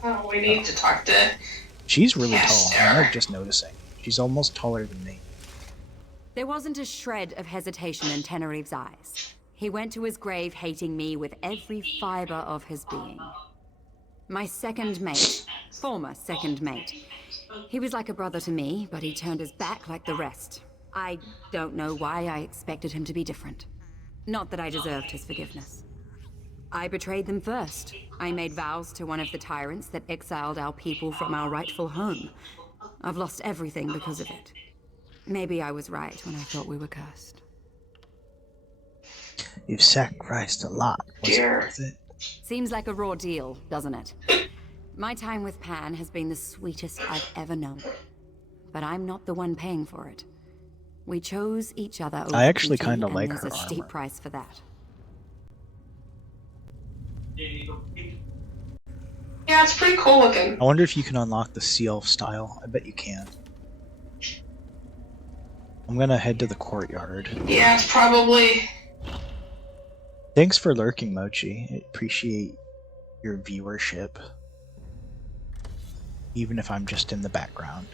Oh, we need to talk to... She's really Yes, tall. I'm sir. like just noticing. She's almost taller than me. There wasn't a shred of hesitation in Tenerife's eyes. He went to his grave hating me with every fiber of his being. My second mate, former second mate, He was like a brother to me, but he turned his back like the rest. I don't know why I expected him to be different. Not that I deserved his forgiveness. I betrayed them first. I made vows to one of the tyrants that exiled our people from our rightful home. I've lost everything because of it. Maybe I was right when I thought we were cursed. You've sacrificed a lot. Was it Dear. worth it? Seems like a raw deal, doesn't it? My time with Pan has been the sweetest I've ever known. But I'm not the one paying for it. We chose each other over I actually duty, kinda and like there's her a steep armor. price for that. Yeah, it's pretty cool looking. I wonder if you can unlock the seal style. I bet you can. I'm gonna head to the courtyard. Yeah, it's probably. Thanks for lurking, Mochi. I appreciate your viewership. Even if I'm just in the background.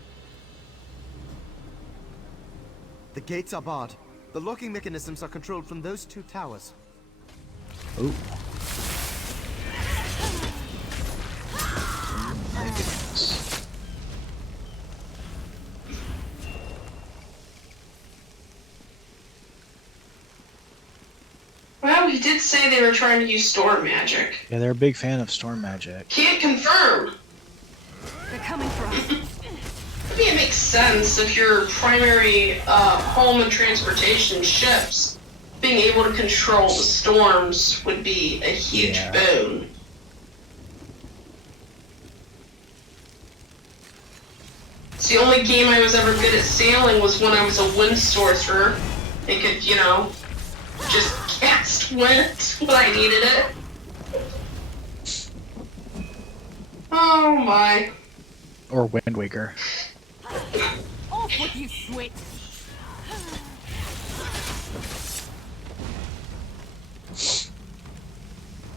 The gates are barred. The locking mechanisms are controlled from those 2 towers. Ooh. My goodness. Well, he did say they were trying to use storm magic. Yeah, they're a big fan of storm magic. Can't confirm. They're coming for us. I mean, it makes sense if your primary home and transportation ships. Being able to control the storms would be a huge Yeah. boon. It's the only game I was ever good at sailing was when I was a wind sorcerer. I could, you know, just cast wind when I needed it. Oh my. Or Wind Waker. Off with you, switch!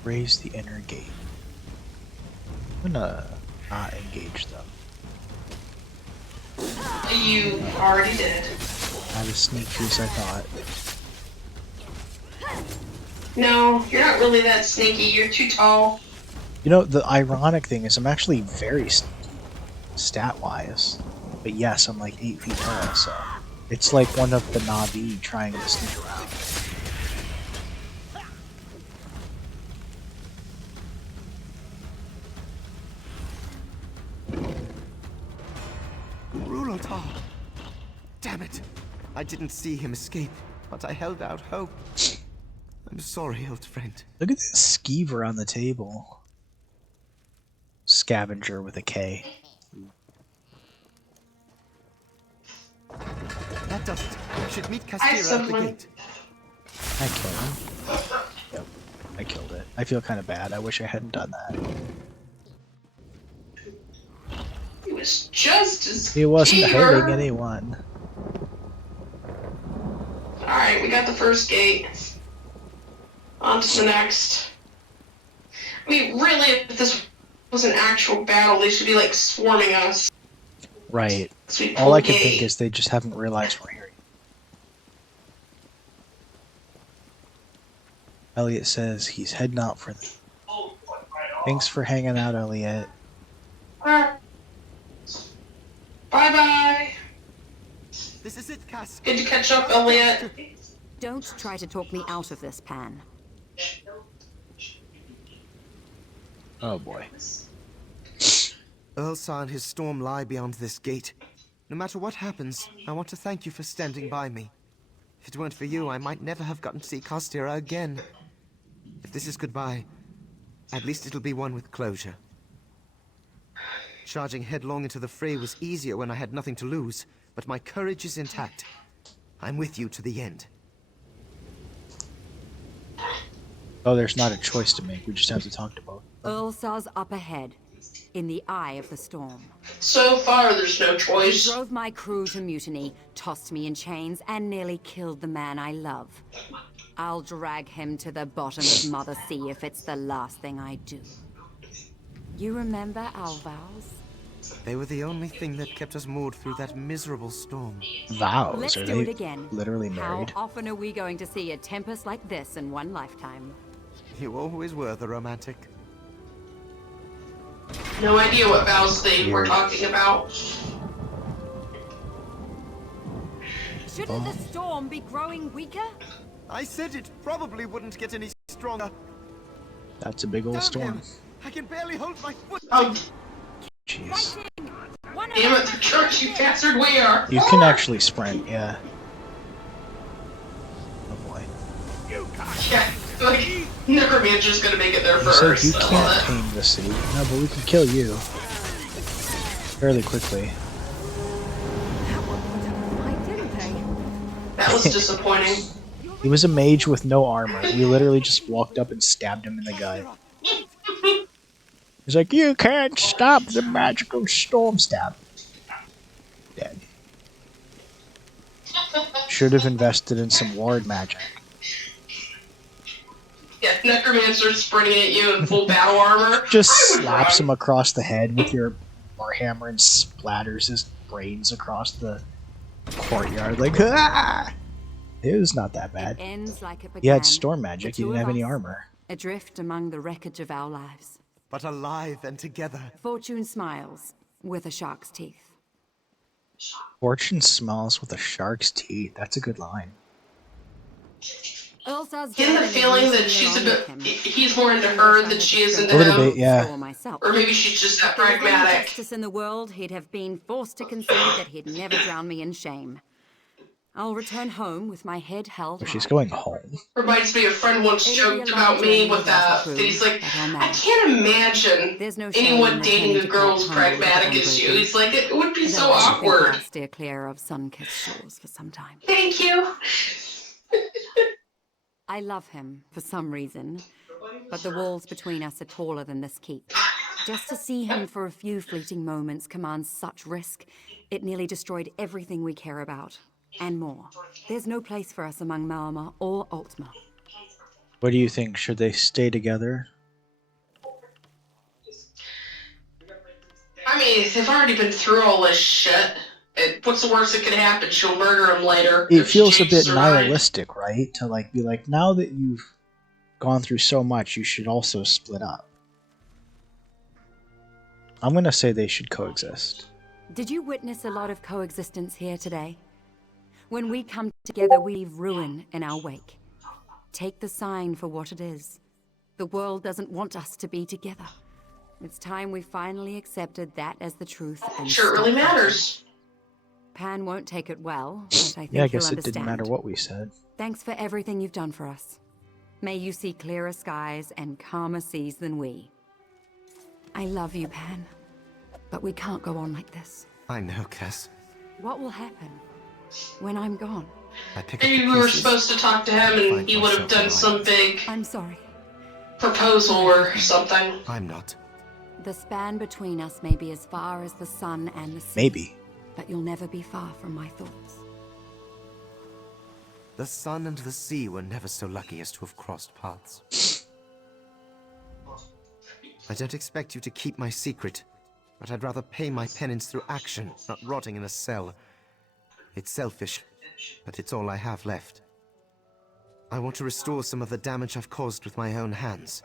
Raise the inner gate. I'm gonna not engage them. You already did. Not as sneaky as I thought. No, you're not really that sneaky. You're too tall. You know, the ironic thing is I'm actually very stat-wise. But yes, I'm like 8 feet tall, so... It's like one of the Na'vi trying to sneak around. Rulotar! Damn it! I didn't see him escape, but I held out hope. I'm sorry, old friend. Look at this skeever on the table. Scavenger with a K. That does it. We should meet I Castira at the someone- gate. I killed him. Yep, I killed it. I feel kind of bad. I wish I hadn't done that. He was just as He wasn't eager. hurting anyone. Alright, we got the first gate. On to the next. I mean, really, if this was an actual battle, they should be, like, swarming us. Right. So we All pull I can gate. think is they just haven't realized we're here. Elliot says he's heading out for them. Thanks for hanging out, Elliot. Bye-bye. This is it, Cass. Good to catch up, Elliot. Don't try to talk me out of this, Pan. Oh boy. Earlsar and his storm lie beyond this gate. No matter what happens, I want to thank you for standing by me. If it weren't for you, I might never have gotten to see Castira again. If this is goodbye, at least it'll be one with closure. Charging headlong into the fray was easier when I had nothing to lose, but my courage is intact. I'm with you to the end. Oh, there's not a choice to make. We just have to talk to both. Earlsar's up ahead, in the eye of the storm. So far, there's no He choice. drove my crew to mutiny, tossed me in chains, and nearly killed the man I love. I'll drag him to the bottom of Mother Sea if it's the last thing I do. You remember our vows? They were the only thing that kept us moored through that miserable storm. Vows? Let's Are do it they again. literally married? How often are we going to see a tempest like this in one lifetime? You always were the romantic. No idea what vows they were Weird. talking about. Shouldn't the storm be growing weaker? I said it probably wouldn't get any stronger. That's a big old storm. I can barely hold my foot. Oh, Jeez. damn it, the church, you bastard, we are. You can actually sprint, yeah. Oh boy. Yeah, like, Necromancer's gonna make it there You said first. you so can't that- tame the city. No, but we can kill you. Fairly quickly. That was disappointing. He was a mage with no armor. We literally just walked up and stabbed him in the gut. He's like, you can't stop the magical storm. Stab. Dead. Should have invested in some ward magic. Yeah, Necromancer sprinting at you in full battle armor. Just I would slaps run. him across the head with your warhammer and splatters his brains across the courtyard. Like, ah! It was not that bad. It ends like it He began. had storm magic. The He two didn't have of any us, armor. Adrift among the wreckage of our lives. But alive and together. Fortune smiles with a shark's teeth. Fortune smiles with a shark's teeth. That's a good line. Ursar's Getting the dead and feeling that is she's a along bit. with him. He's more into her than she is into A little him. bit, yeah. For myself. Or maybe she's just that If there was any pragmatic. justice in the world, he'd have been forced to concede that he'd never drown me in shame. I'll return home with my head held high. She's going home. Reminds me, a friend once It'll be joked a about long me journey with without that. the He's like, crew, but I'll I manage. can't imagine There's no shame anyone in dating returning a to girl as Port Hunger pragmatic with as you. unbroken. He's like, it would be so Though I think awkward. I'll steer clear of sun-kissed shores for some time. Thank you. I love him for some reason, but the walls between us are taller than this keep. Just to see him for a few fleeting moments commands such risk, it nearly destroyed everything we care about, and more. There's no place for us among Malma or Altma. What do you think? Should they stay together? I mean, they've already been through all this shit. What's the worst that could happen? She'll murder him later. It if feels a Jake bit survived. nihilistic, right? To like be like, now that you've gone through so much, you should also split up. I'm gonna say they should coexist. Did you witness a lot of coexistence here today? When we come together, we leave ruin in our wake. Take the sign for what it is. The world doesn't want us to be together. It's time we finally accepted that as the truth and Sure, it really stopped fighting. matters. Pan won't take it well, but I think Yeah, I he'll guess it understand. didn't matter what we said. Thanks for everything you've done for us. May you see clearer skies and calmer seas than we. I love you, Pan. But we can't go on like this. I know, Cass. What will happen when I'm gone? I pick up Maybe the we were pieces. supposed to talk to him and Find he would have myself done alive. some big I'm sorry. proposal or something. I'm not. The span between us may be as far as the sun and the sea. Maybe. But you'll never be far from my thoughts. The sun and the sea were never so lucky as to have crossed paths. I don't expect you to keep my secret, but I'd rather pay my penance through action, not rotting in a cell. It's selfish, but it's all I have left. I want to restore some of the damage I've caused with my own hands.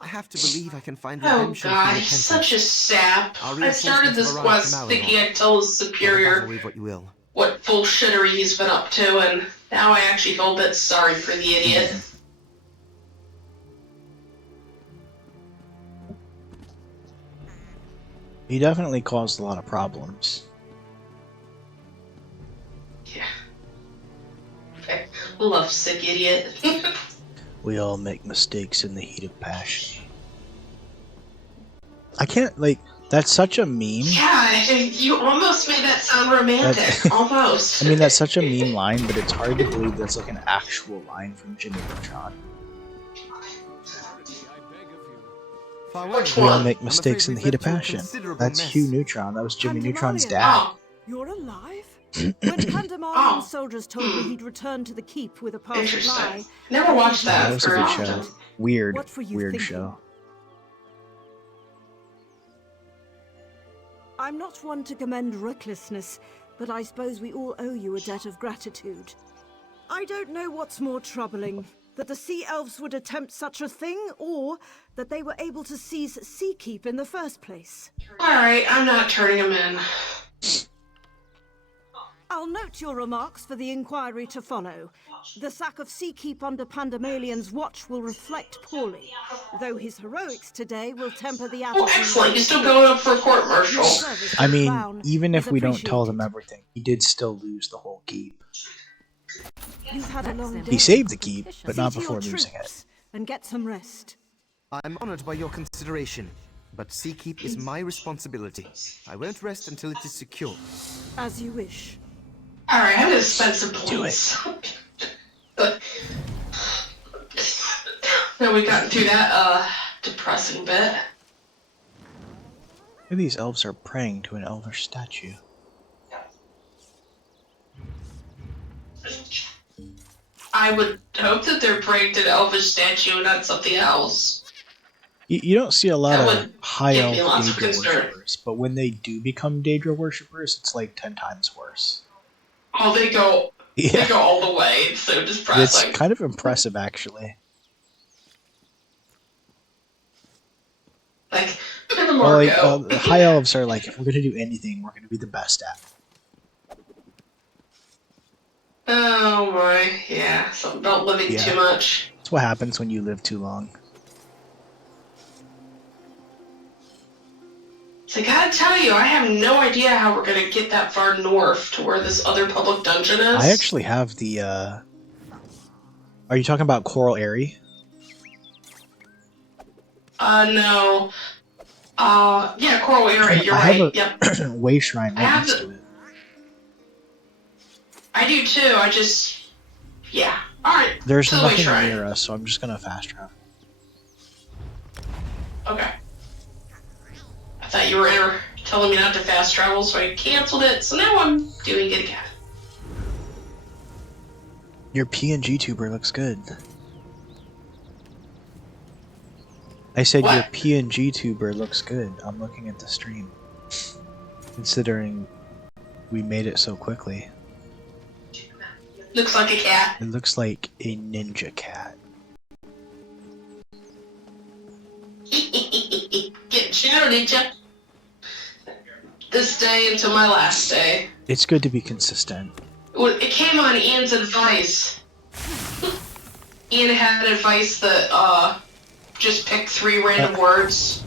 I have to believe I can find Oh redemption god, through he's such a repentance. sap. Our I started reinforcements this have arrived quest from thinking Malinois. I'd tell his Let the superior battle weave what you will. what bullshittery he's been up to, and now I actually feel a bit sorry for the idiot. He definitely caused a lot of problems. Yeah. I love sick idiot. We all make mistakes in the heat of passion. I can't, like, that's such a meme. Yeah, you almost made that sound romantic. That's- Almost. I mean, that's such a meme line, but it's hard to believe that's like an actual line from Jimmy Neutron. Farewell. Which We all one? make mistakes in the heat of passion. That's Hugh Neutron. That was Jimmy Neutron's dad. Oh, You're alive? When Pandemonium soldiers told me he'd return to the keep with a power supply, interesting. Never watched Yeah, that. that was a very good often. show. Weird, What were you weird thinking? show. I'm not one to commend recklessness, but I suppose we all owe you a debt of gratitude. I don't know what's more troubling, that the sea elves would attempt such a thing, or that they were able to seize Seakeep in the first place. Alright, I'm not turning him in. I'll I'll note your remarks for the inquiry to follow. The sack of Seakeep under Pandemalian's watch will reflect poorly, though his heroics today will temper the attitude. Oh, excellent. He's still going up for a court martial. I mean, even if we don't tell them everything, he did still lose the whole keep. You've had a long day. He saved the keep, but not See to before your losing it. troops and get some rest. I'm honored by your consideration, but Seakeep is my responsibility. I won't rest until it is secure. As you wish. Alright, I'm gonna spend some points. Now we've gotten through that, depressing bit. Maybe these elves are praying to an elder statue. I would hope that they're praying to the elvish statue and not something else. You don't see a lot That of would high give elf me lots of Daedra concern. worshippers, but when they do become Daedra worshippers, it's like 10 times worse. Oh, they go Yeah. all the way. It's so It's depressing. kind of impressive, actually. Like, look at the Well, Marco. the high elves are like, if we're gonna do anything, we're gonna be the best at it. Oh my, yeah. Something about living Yeah. too much. That's what happens when you live too long. So I gotta tell you, I have no idea how we're gonna get that far north to where this other public dungeon is. I actually have the, Are you talking about Coral Airy? No. Yeah, Coral Area, you're I right. have a Yep. way shrine I right have next the- to it. I do too, I just... Yeah. Alright. There's so we nothing try. near us, so I'm just gonna fast travel. Okay. I thought you were telling me not to fast travel, so I canceled it, so now I'm doing it again. Your PNG tuber looks good. I said your What? PNG tuber looks good. I'm looking at the stream. Considering we made it so quickly. Looks like a cat. It looks like a ninja cat. Get KittenShadowNinja. This day until my last day. It's good to be consistent. Well, it came on Ian's advice. Ian had advice that, just pick 3 random words.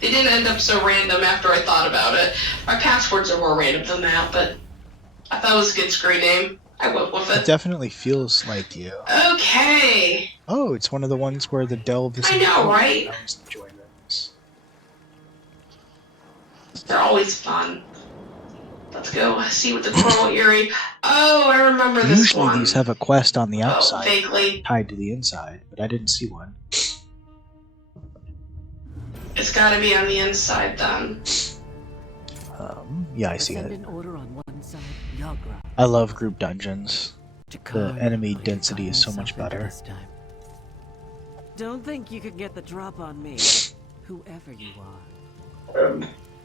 They didn't end up so random after I thought about it. My passwords are more random than that, but I thought it was a good screen name. I went with It it. definitely feels like you. Okay. Oh, it's one of the ones where the delve is. I know, right? I always enjoy those. They're always fun. Let's go see what the Coral Eerie. Oh, I remember this Usually one. these have a quest on the Oh, outside vaguely. tied to the inside, but I didn't see one. It's gotta be on the inside then. Yeah, I see it. Ascendant order on one side, Yagra. I love group dungeons. The Jakar, enemy you've density gotten is so much yourself into better. this time. Don't think you could get the drop on me, whoever you are.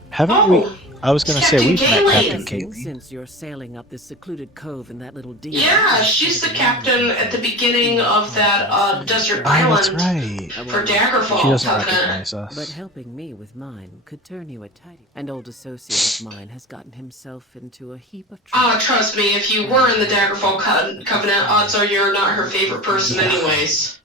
Haven't we? I was gonna say Captain we've met Kaylee. Captain Kaylee. Since you're sailing up this secluded cove in that little dinghy. Yeah, she's the captain at the beginning of that desert Oh, that's island right. for Daggerfall She doesn't Covenant. recognize But us. helping me with mine could turn you a tidy. An old associate of mine has gotten himself into a heap of trouble. Ah, trust me, if you were in the Daggerfall Covenant, odds are you're not her favorite person anyways.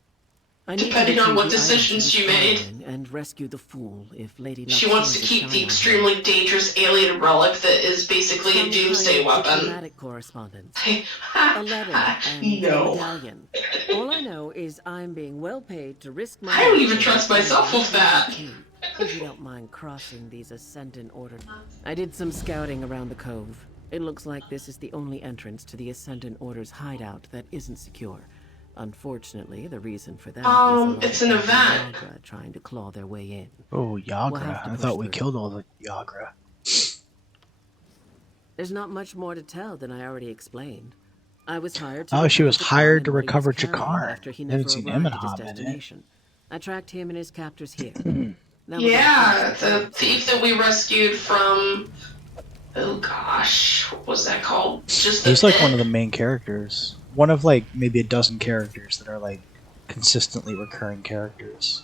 I need depending to on retrieve what the decisions items she from made. mine and rescue the fool if Lady She wants to Luxuria's keep the shine on extremely dangerous alien relic that is basically her. a doomsday Some kind of weapon. diplomatic correspondence. A letter and a No. medallion. All I know is I'm being well paid to risk my I don't life even for trust the myself with that. If you don't mind crossing these Ascendant Order. I did some scouting around the cove. It looks like this is the only entrance to the Ascendant Order's hideout that isn't secure. Unfortunately, the reason for that is a lot It's of an people event. Yagra trying to claw their way in. Oh, We'll Yagra. have to I push thought we through. killed all the Yagra. There's not much more to tell than I already explained. I was hired to Oh, she was recover hired to Jakar and what he was recover carrying Jakar. after he Haven't never seen him in arrived a at his hot minute. destination. I tracked him and his captors here. Yeah, the thief that we rescued from... Oh gosh, what was that called? Just the He's like one pit? of the main characters. One of like maybe a dozen characters that are like consistently recurring characters.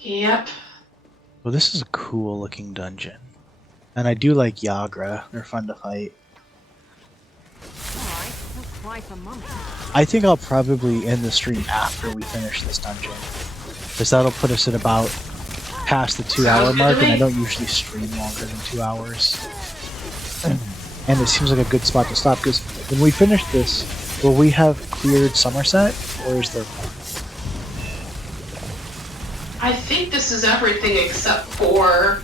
Yep. Well, this is a cool looking dungeon. And I do like Yagra. They're fun to fight. Alright, don't cry for mum. I think I'll probably end the stream after we finish this dungeon. Because that'll put us at about past the 2-hour mark, and I don't usually stream longer than 2 hours. And it seems like a good spot to stop, because when we finish this, will we have cleared Somerset, or is there more? I think this is everything except for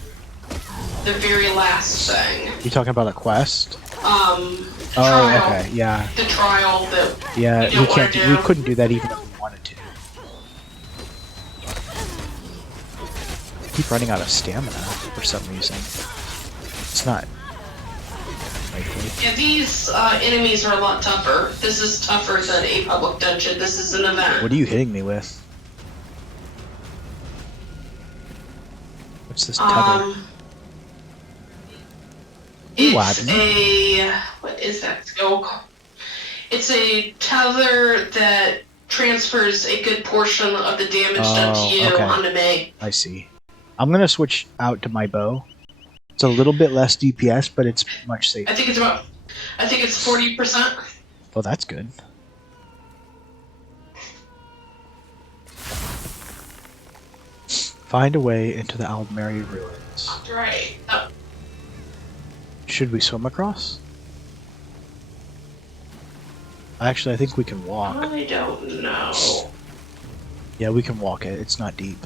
the very last thing. You talking about a quest? Trial. Oh, okay, yeah. The trial that Yeah, we don't can't. want to do. We couldn't do that even if we wanted to. I keep running out of stamina for some reason. It's not likely. Yeah, these enemies are a lot tougher. This is tougher than a public dungeon. This is an event. What are you hitting me with? What's this tether? It's a... What is that? It's a tether that transfers a good portion of the damage done to you onto me. I see. I'm gonna switch out to my bow. It's a little bit less DPS, but it's much safer. I think it's 40%. Well, that's good. Find a way into the Aldmeri ruins. Right. Should we swim across? Actually, I think we can walk. I don't know. Yeah, we can walk it. It's not deep.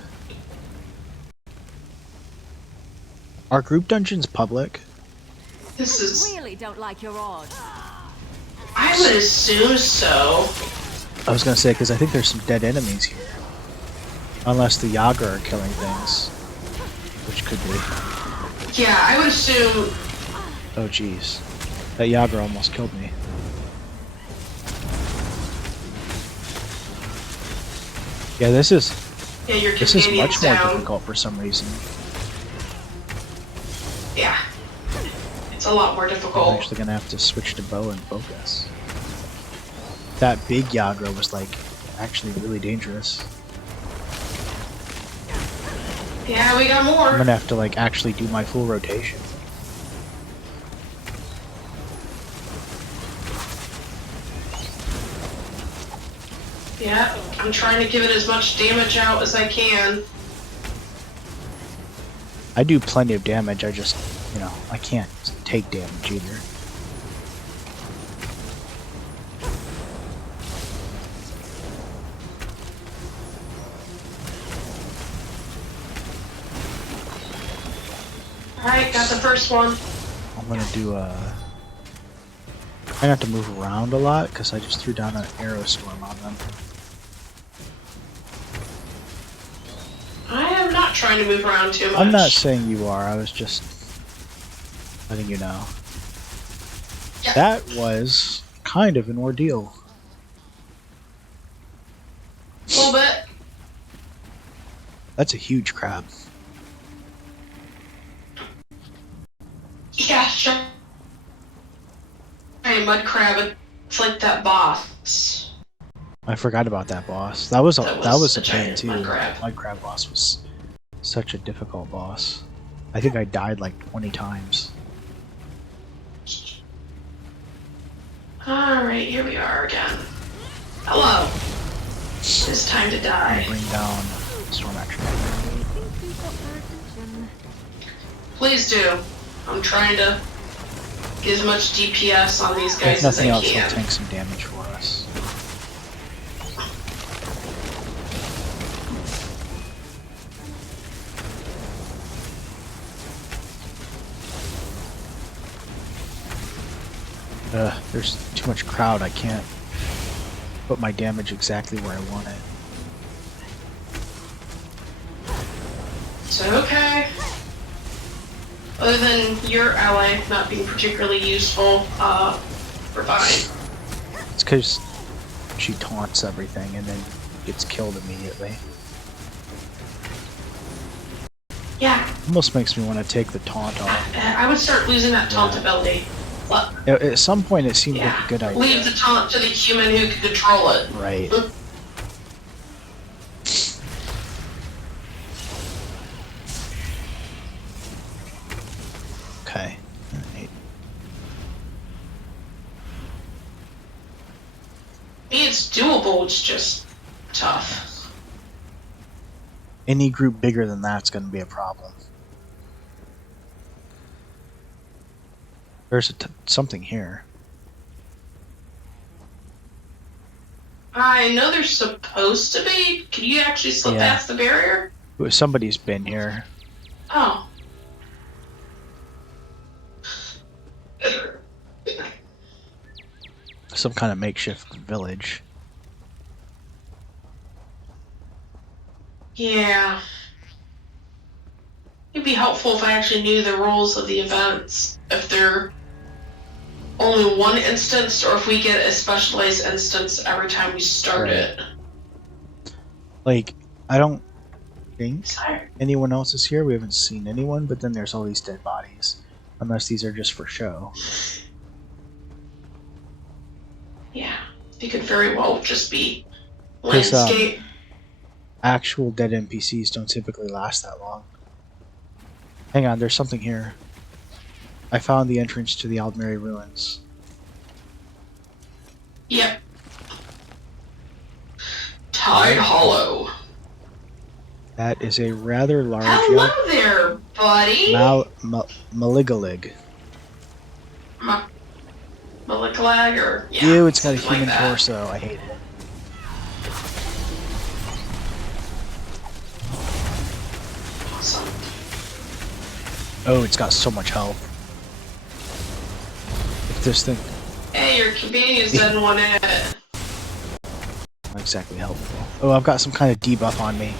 Are group dungeons public? This is... Really don't like your odds. I would assume so. I was gonna say, because I think there's some dead enemies here. Unless the Yaga are killing things. Which could be. Yeah, I would assume... Oh jeez. That Yaga almost killed me. Yeah, this is much more difficult for some reason. Yeah. It's a lot more I'm difficult. actually gonna have to switch to bow and focus. That big Yaga was like actually really dangerous. Yeah, we got more. I'm gonna have to like actually do my full rotation. Yeah, I'm trying to give it as much damage out as I can. I do plenty of damage, I just, you know, I can't take damage either. Alright, got the first one. I'm gonna do I have to move around a lot because I just threw down an arrow storm on them. I am not trying to move around too much. I'm not saying you are, I was just letting you know. Yeah. That was kind of an ordeal. A little bit. That's a huge crab. Yeah, sure. Hey, mud crab, it's like that boss. I forgot about that boss. That was a pain too. Mud crab. Mud crab boss was such a difficult boss. I think I died like 20 times. Alright, here we are again. Hello. It's time to die. Bring down storm action. Please do. I'm trying to get as much DPS on these guys If as I nothing else, can. will tank some damage for us. There's too much crowd, I can't put my damage exactly where I want it. It's okay. Other than your ally not being particularly useful, we're fine. It's because she taunts everything and then gets killed immediately. Yeah, Almost makes me want to take the taunt off. I would start losing that taunt ability. At some point it seemed Yeah, like a good idea. leave the taunt to the human who can control it. Right. Okay. Alright. It's doable, it's just tough. Any group bigger than that's going to be a problem. There's something here. I know there's supposed to be. Can you actually slip past the barrier? Somebody's been here. Oh. Some kind of makeshift village. Yeah. It'd be helpful if I actually knew the rules of the events. If they're only one instance, or if we get a specialized instance every time we start it. Like, I don't think anyone else is here. We haven't seen anyone, but then there's all these dead bodies. Unless these are just for show. Yeah. It could very well just be landscape. Actual dead NPCs don't typically last that long. Hang on, there's something here. I found the entrance to the Aldmeri ruins. Yep. Tide Hollow. That is a rather large... Hello there, buddy! Maligalig. Maligalig, or... Yeah, ew, it's got a human like torso. I hate it. Awesome. Oh, it's got so much health. If this thing... Hey, your companions didn't want it. Not exactly helpful. Oh, I've got some kind of debuff on me.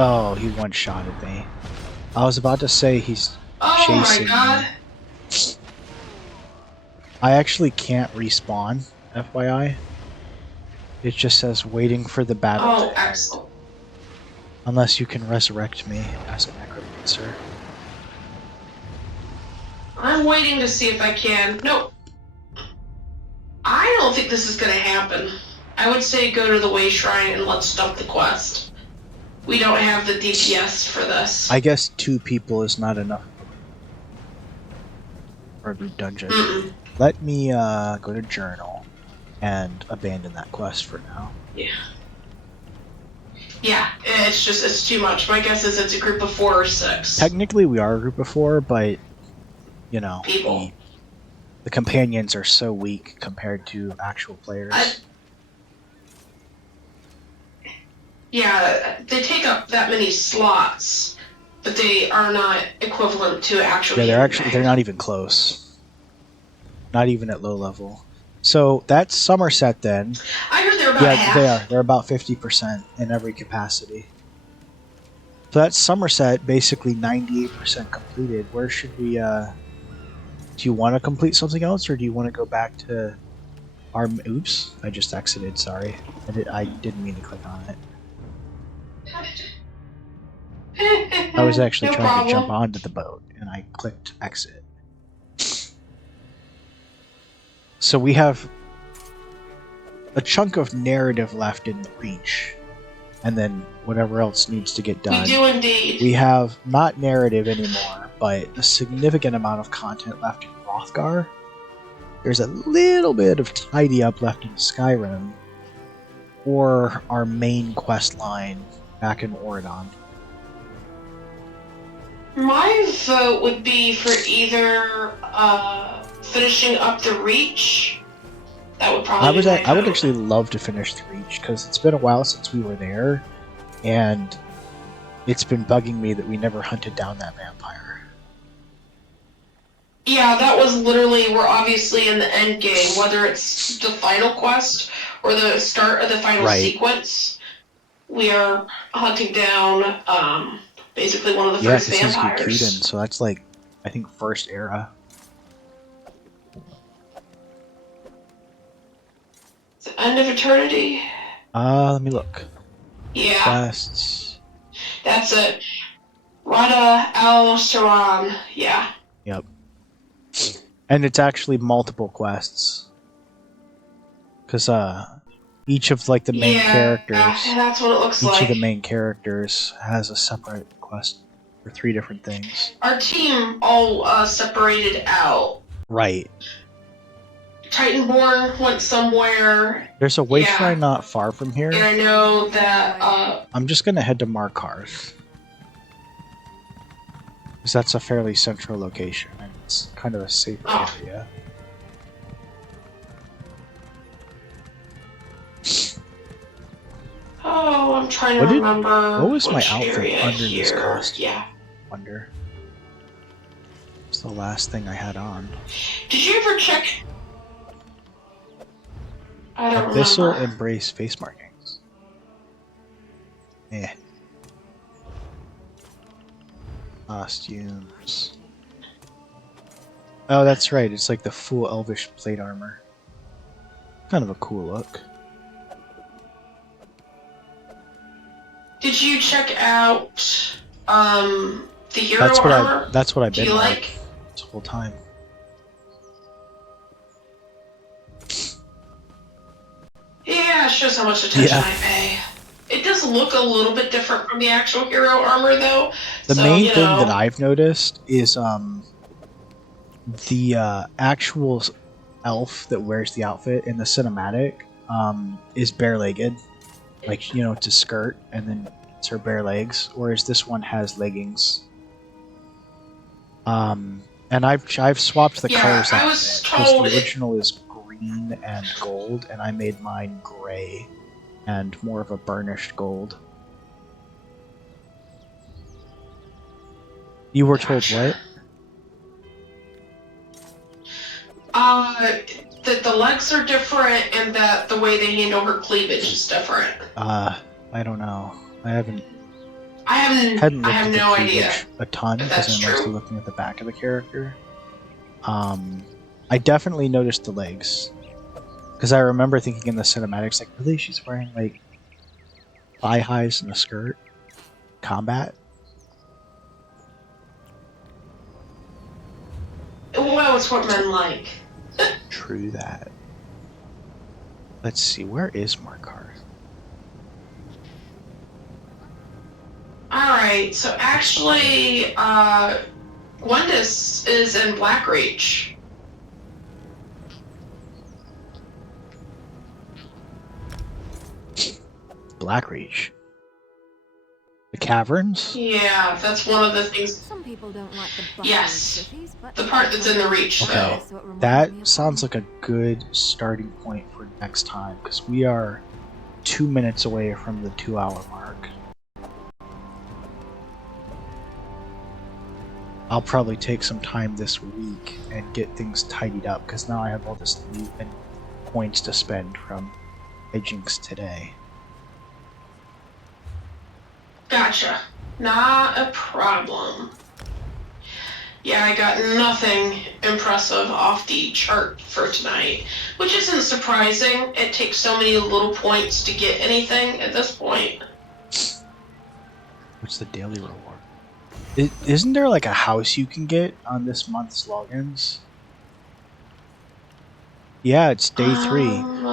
Oh, he one-shotted me. I was about to say he's chasing me. God. I actually can't respawn, FYI. It just says waiting for the battle. Oh, excellent. Unless you can resurrect me as a necromancer. I'm waiting to see if I can. No. I don't think this is going to happen. I would say go to the Way Shrine and let's dump the quest. We don't have the DPS for this. I guess 2 people is not enough for a group dungeon. Let me go to journal and abandon that quest for now. Yeah. Yeah, it's too much. My guess is it's a group of 4 or 6. Technically we are a group of 4, but, you know, people. The companions are so weak compared to actual players. Yeah, they take up that many slots, but they are not equivalent to actual. Yeah, they're not even close. Not even at low level. So that's Somerset then. I heard they're about half. They are. They're about 50% in every capacity. So that's Somerset, basically 98% completed. Where should we, do you want to complete something else, or do you want to go back to our... Oops, I just exited, sorry. I didn't mean to click on it. I was actually trying to jump onto the boat, and I clicked exit. So we have a chunk of narrative left in Reach, and then whatever else needs to get done. We do indeed. We have not narrative anymore, but a significant amount of content left in Hrothgar. There's a little bit of tidy up left in Skyrim, or our main quest line back in Oridon. My vote would be for either finishing up the Reach. That would probably. I would actually love to finish the Reach because it's been a while since we were there, and it's been bugging me that we never hunted down that vampire. Yeah, that was literally, we're obviously in the end game, whether it's the final quest or the start of the final sequence. We are hunting down basically one of the first vampires. This is Yukuden, so that's like, I think, first era. The end of eternity? Let me look. Yeah. Quests. That's it. Rada al-Saran, yeah. Yep. And it's actually multiple quests. Because, each of like the main characters, that's what it looks each like. of the main characters has a separate quest for 3 different things. Our team all separated out. Right. Titanborn went somewhere. There's a way shrine not far from here. And I know that I'm just gonna head to Markarth. Because that's a fairly central location and it's kind of a safer area. Oh, I'm trying to remember. What was my which outfit area under here. this costume? Yeah. Wonder. It's the last thing I had on. Did you ever check? I don't This will remember. embrace face markings. Eh. Costumes. Oh, that's right. It's like the full elvish plate armor. Kind of a cool look. Did you check out the hero That's what armor? That's what I've Do been you like this whole time. Yeah, it shows how much attention Yeah. I pay. It does look a little bit different from the actual hero armor, though. The so, main you thing know, that I've noticed is the actual elf that wears the outfit in the cinematic is bare-legged, like, you know, it's a skirt and then it's her bare legs, whereas this one has leggings. And I've swapped the colors out I of was it, because told the original is green and gold, and I made mine gray and more of a burnished gold. You were told what? that the legs are different and that the way they handle her cleavage is different. I don't know. I hadn't I looked have at the no cleavage idea. a ton if because that's I'm mostly true. looking at the back of the character. I definitely noticed the legs because I remember thinking in the cinematics, like, really, she's wearing like thigh highs and a skirt? Combat? Well, it's what men like. True that. Let's see, where is Markarth? Alright, so actually, Gwendis is in Blackreach. Blackreach. The caverns? Yeah, that's one of the things. Some people don't like the bustling Yes. cities, but The part that's in the Reach, Okay. though. So it reminds That me of sounds home. like a good starting point for next time, because we are 2 minutes away from the 2-hour mark. I'll probably take some time this week and get things tidied up, because now I have all this loot and points to spend from hijinks today. Gotcha. Not a problem. Yeah, I got nothing impressive off the chart for tonight, which isn't surprising. It takes so many little points to get anything at this point. What's the daily reward? Isn't there like a house you can get on this month's logins? Yeah, it's day 3.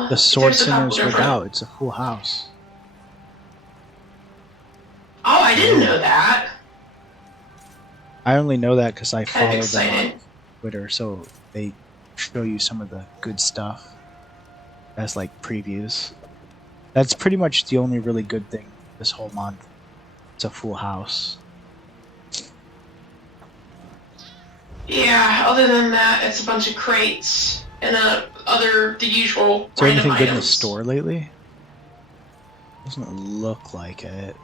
The Sword There's a couple Singers different- Redoubt. It's a full house. Oh, I didn't know that. I only know that because I Kind follow of them on excited. Twitter, so they show you some of the good stuff as like previews. That's pretty much the only really good thing this whole month. It's a full house. Yeah, other than that, it's a bunch of crates and the usual Is there random anything good in the items. store lately? Doesn't look like it.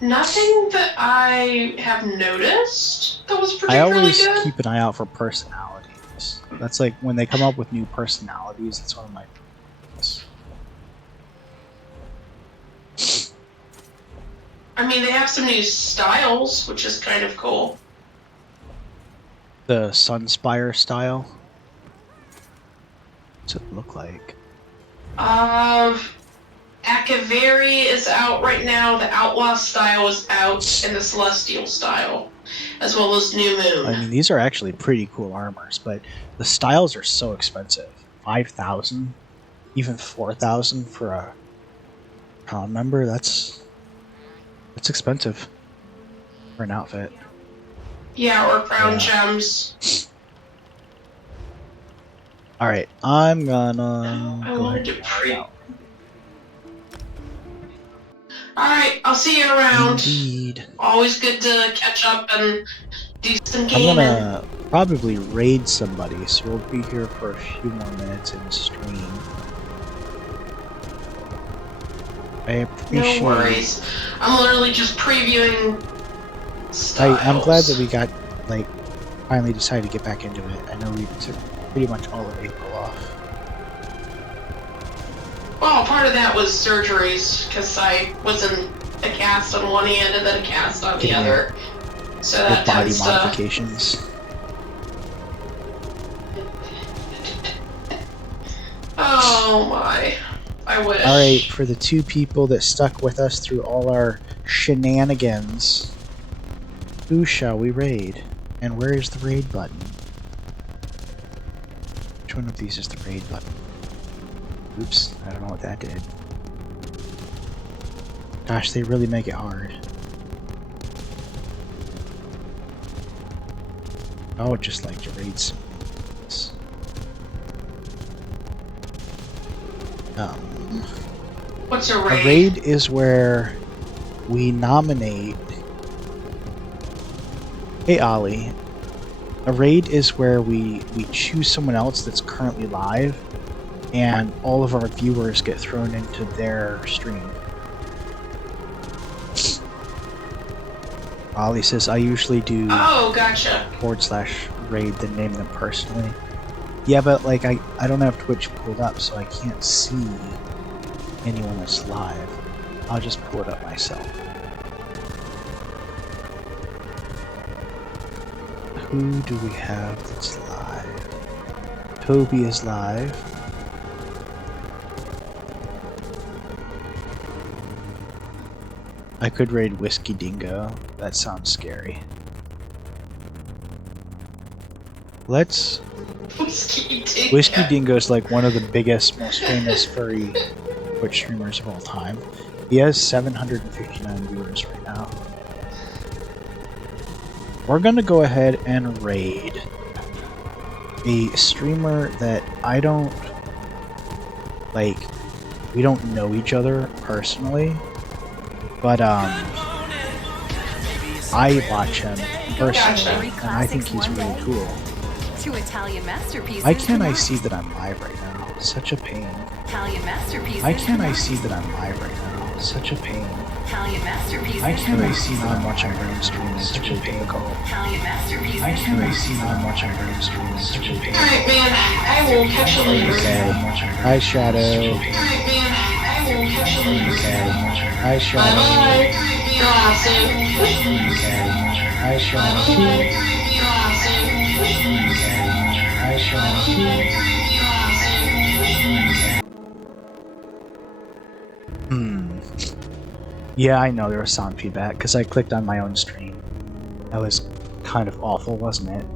Nothing that I have noticed that was I particularly always good. keep an eye out for personalities. That's like when they come up with new personalities, that's one of my favorites. I mean, they have some new styles, which is kind of cool. The Sunspire style. What's it look like? Akavari is out right now, the Outlaw style is out, and the Celestial style. as well as New Moon. I mean, these are actually pretty cool armors, but the styles are so expensive. 5,000, even 4,000 for a Crown member. That's expensive for an outfit. Yeah, or Crown Gems. All right, I'm gonna I go wanted ahead to and log out. Alright, I'll see you around. Indeed. Always good to catch up and do some I'm gaming. gonna probably raid somebody, so we'll be here for a few more minutes in stream. I appreciate. No worries. I'm literally just previewing styles. I'm glad that we got, like, finally decided to get back into it. I know we took pretty much all of April off. Well, part of that was surgeries, because I was in a cast on one hand and then a cast on the other. So that body tends modifications. Oh my. I wish. Alright, for the 2 people that stuck with us through all our shenanigans, who shall we raid? And where is the raid button? Which one of these is the raid button? Oops, I don't know what that did. Gosh, they really make it hard. I would just like to raid some. What's a raid? A raid is where we nominate. Hey Ollie. A raid is where we choose someone else that's currently live, and all of our viewers get thrown into their stream. Ollie says, I usually do Oh, gotcha. /raid than name them personally. Yeah, but like I don't have Twitch pulled up, so I can't see anyone that's live. I'll just pull it up myself. Who do we have that's live? Toby is live. I could raid Whiskey Dingo. That sounds scary. Let's... Whiskey Dingo is like one of the biggest, most famous furry Twitch streamers of all time. He has 759 viewers right now. We're gonna go ahead and raid a streamer that I don't... like, we don't know each other personally, but I watch him personally, and I think he's really cool. Italian masterpieces. Why can't I see that I'm live right now? Such a pain. Italian masterpieces. Why can't I see that I'm live right now? Such a pain. Italian masterpieces. Why can't I see that I'm watching my own stream? Such a pain. Italian masterpieces. Why can't I see that I'm watching my own stream? Such a pain. Alright, man. I will catch you later. Okay. Hi, Shadow. Alright, man. I will catch you later. Okay. Hi, Shadow. Bye-bye. Go out soon. Okay. Hi, Shadow. Bye-bye. Go out soon. Hi, Shadow. Yeah, I know there was sound feedback because I clicked on my own stream. That was kind of awful, wasn't it?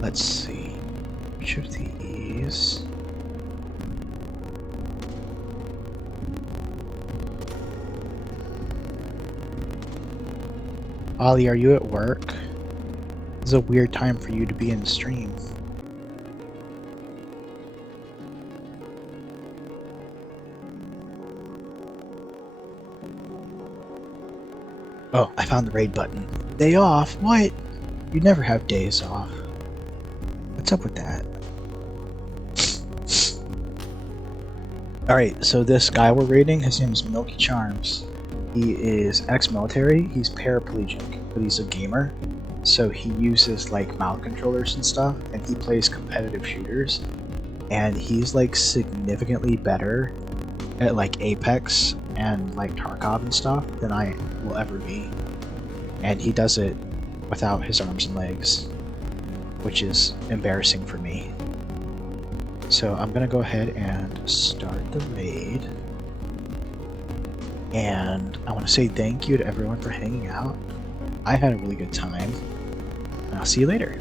Let's see. Which of these? Ollie, are you at work? This is a weird time for you to be in stream. Oh, I found the raid button. Day off? What? You never have days off. What's up with that? Alright, so this guy we're raiding, his name is Milky Charms. He is ex-military, he's paraplegic, but he's a gamer. So he uses like mouse controllers and stuff, and he plays competitive shooters. And he's like significantly better at like Apex and like Tarkov and stuff than I will ever be. And he does it without his arms and legs, which is embarrassing for me. So I'm gonna go ahead and start the raid. And I want to say thank you to everyone for hanging out. I had a really good time. And I'll see you later.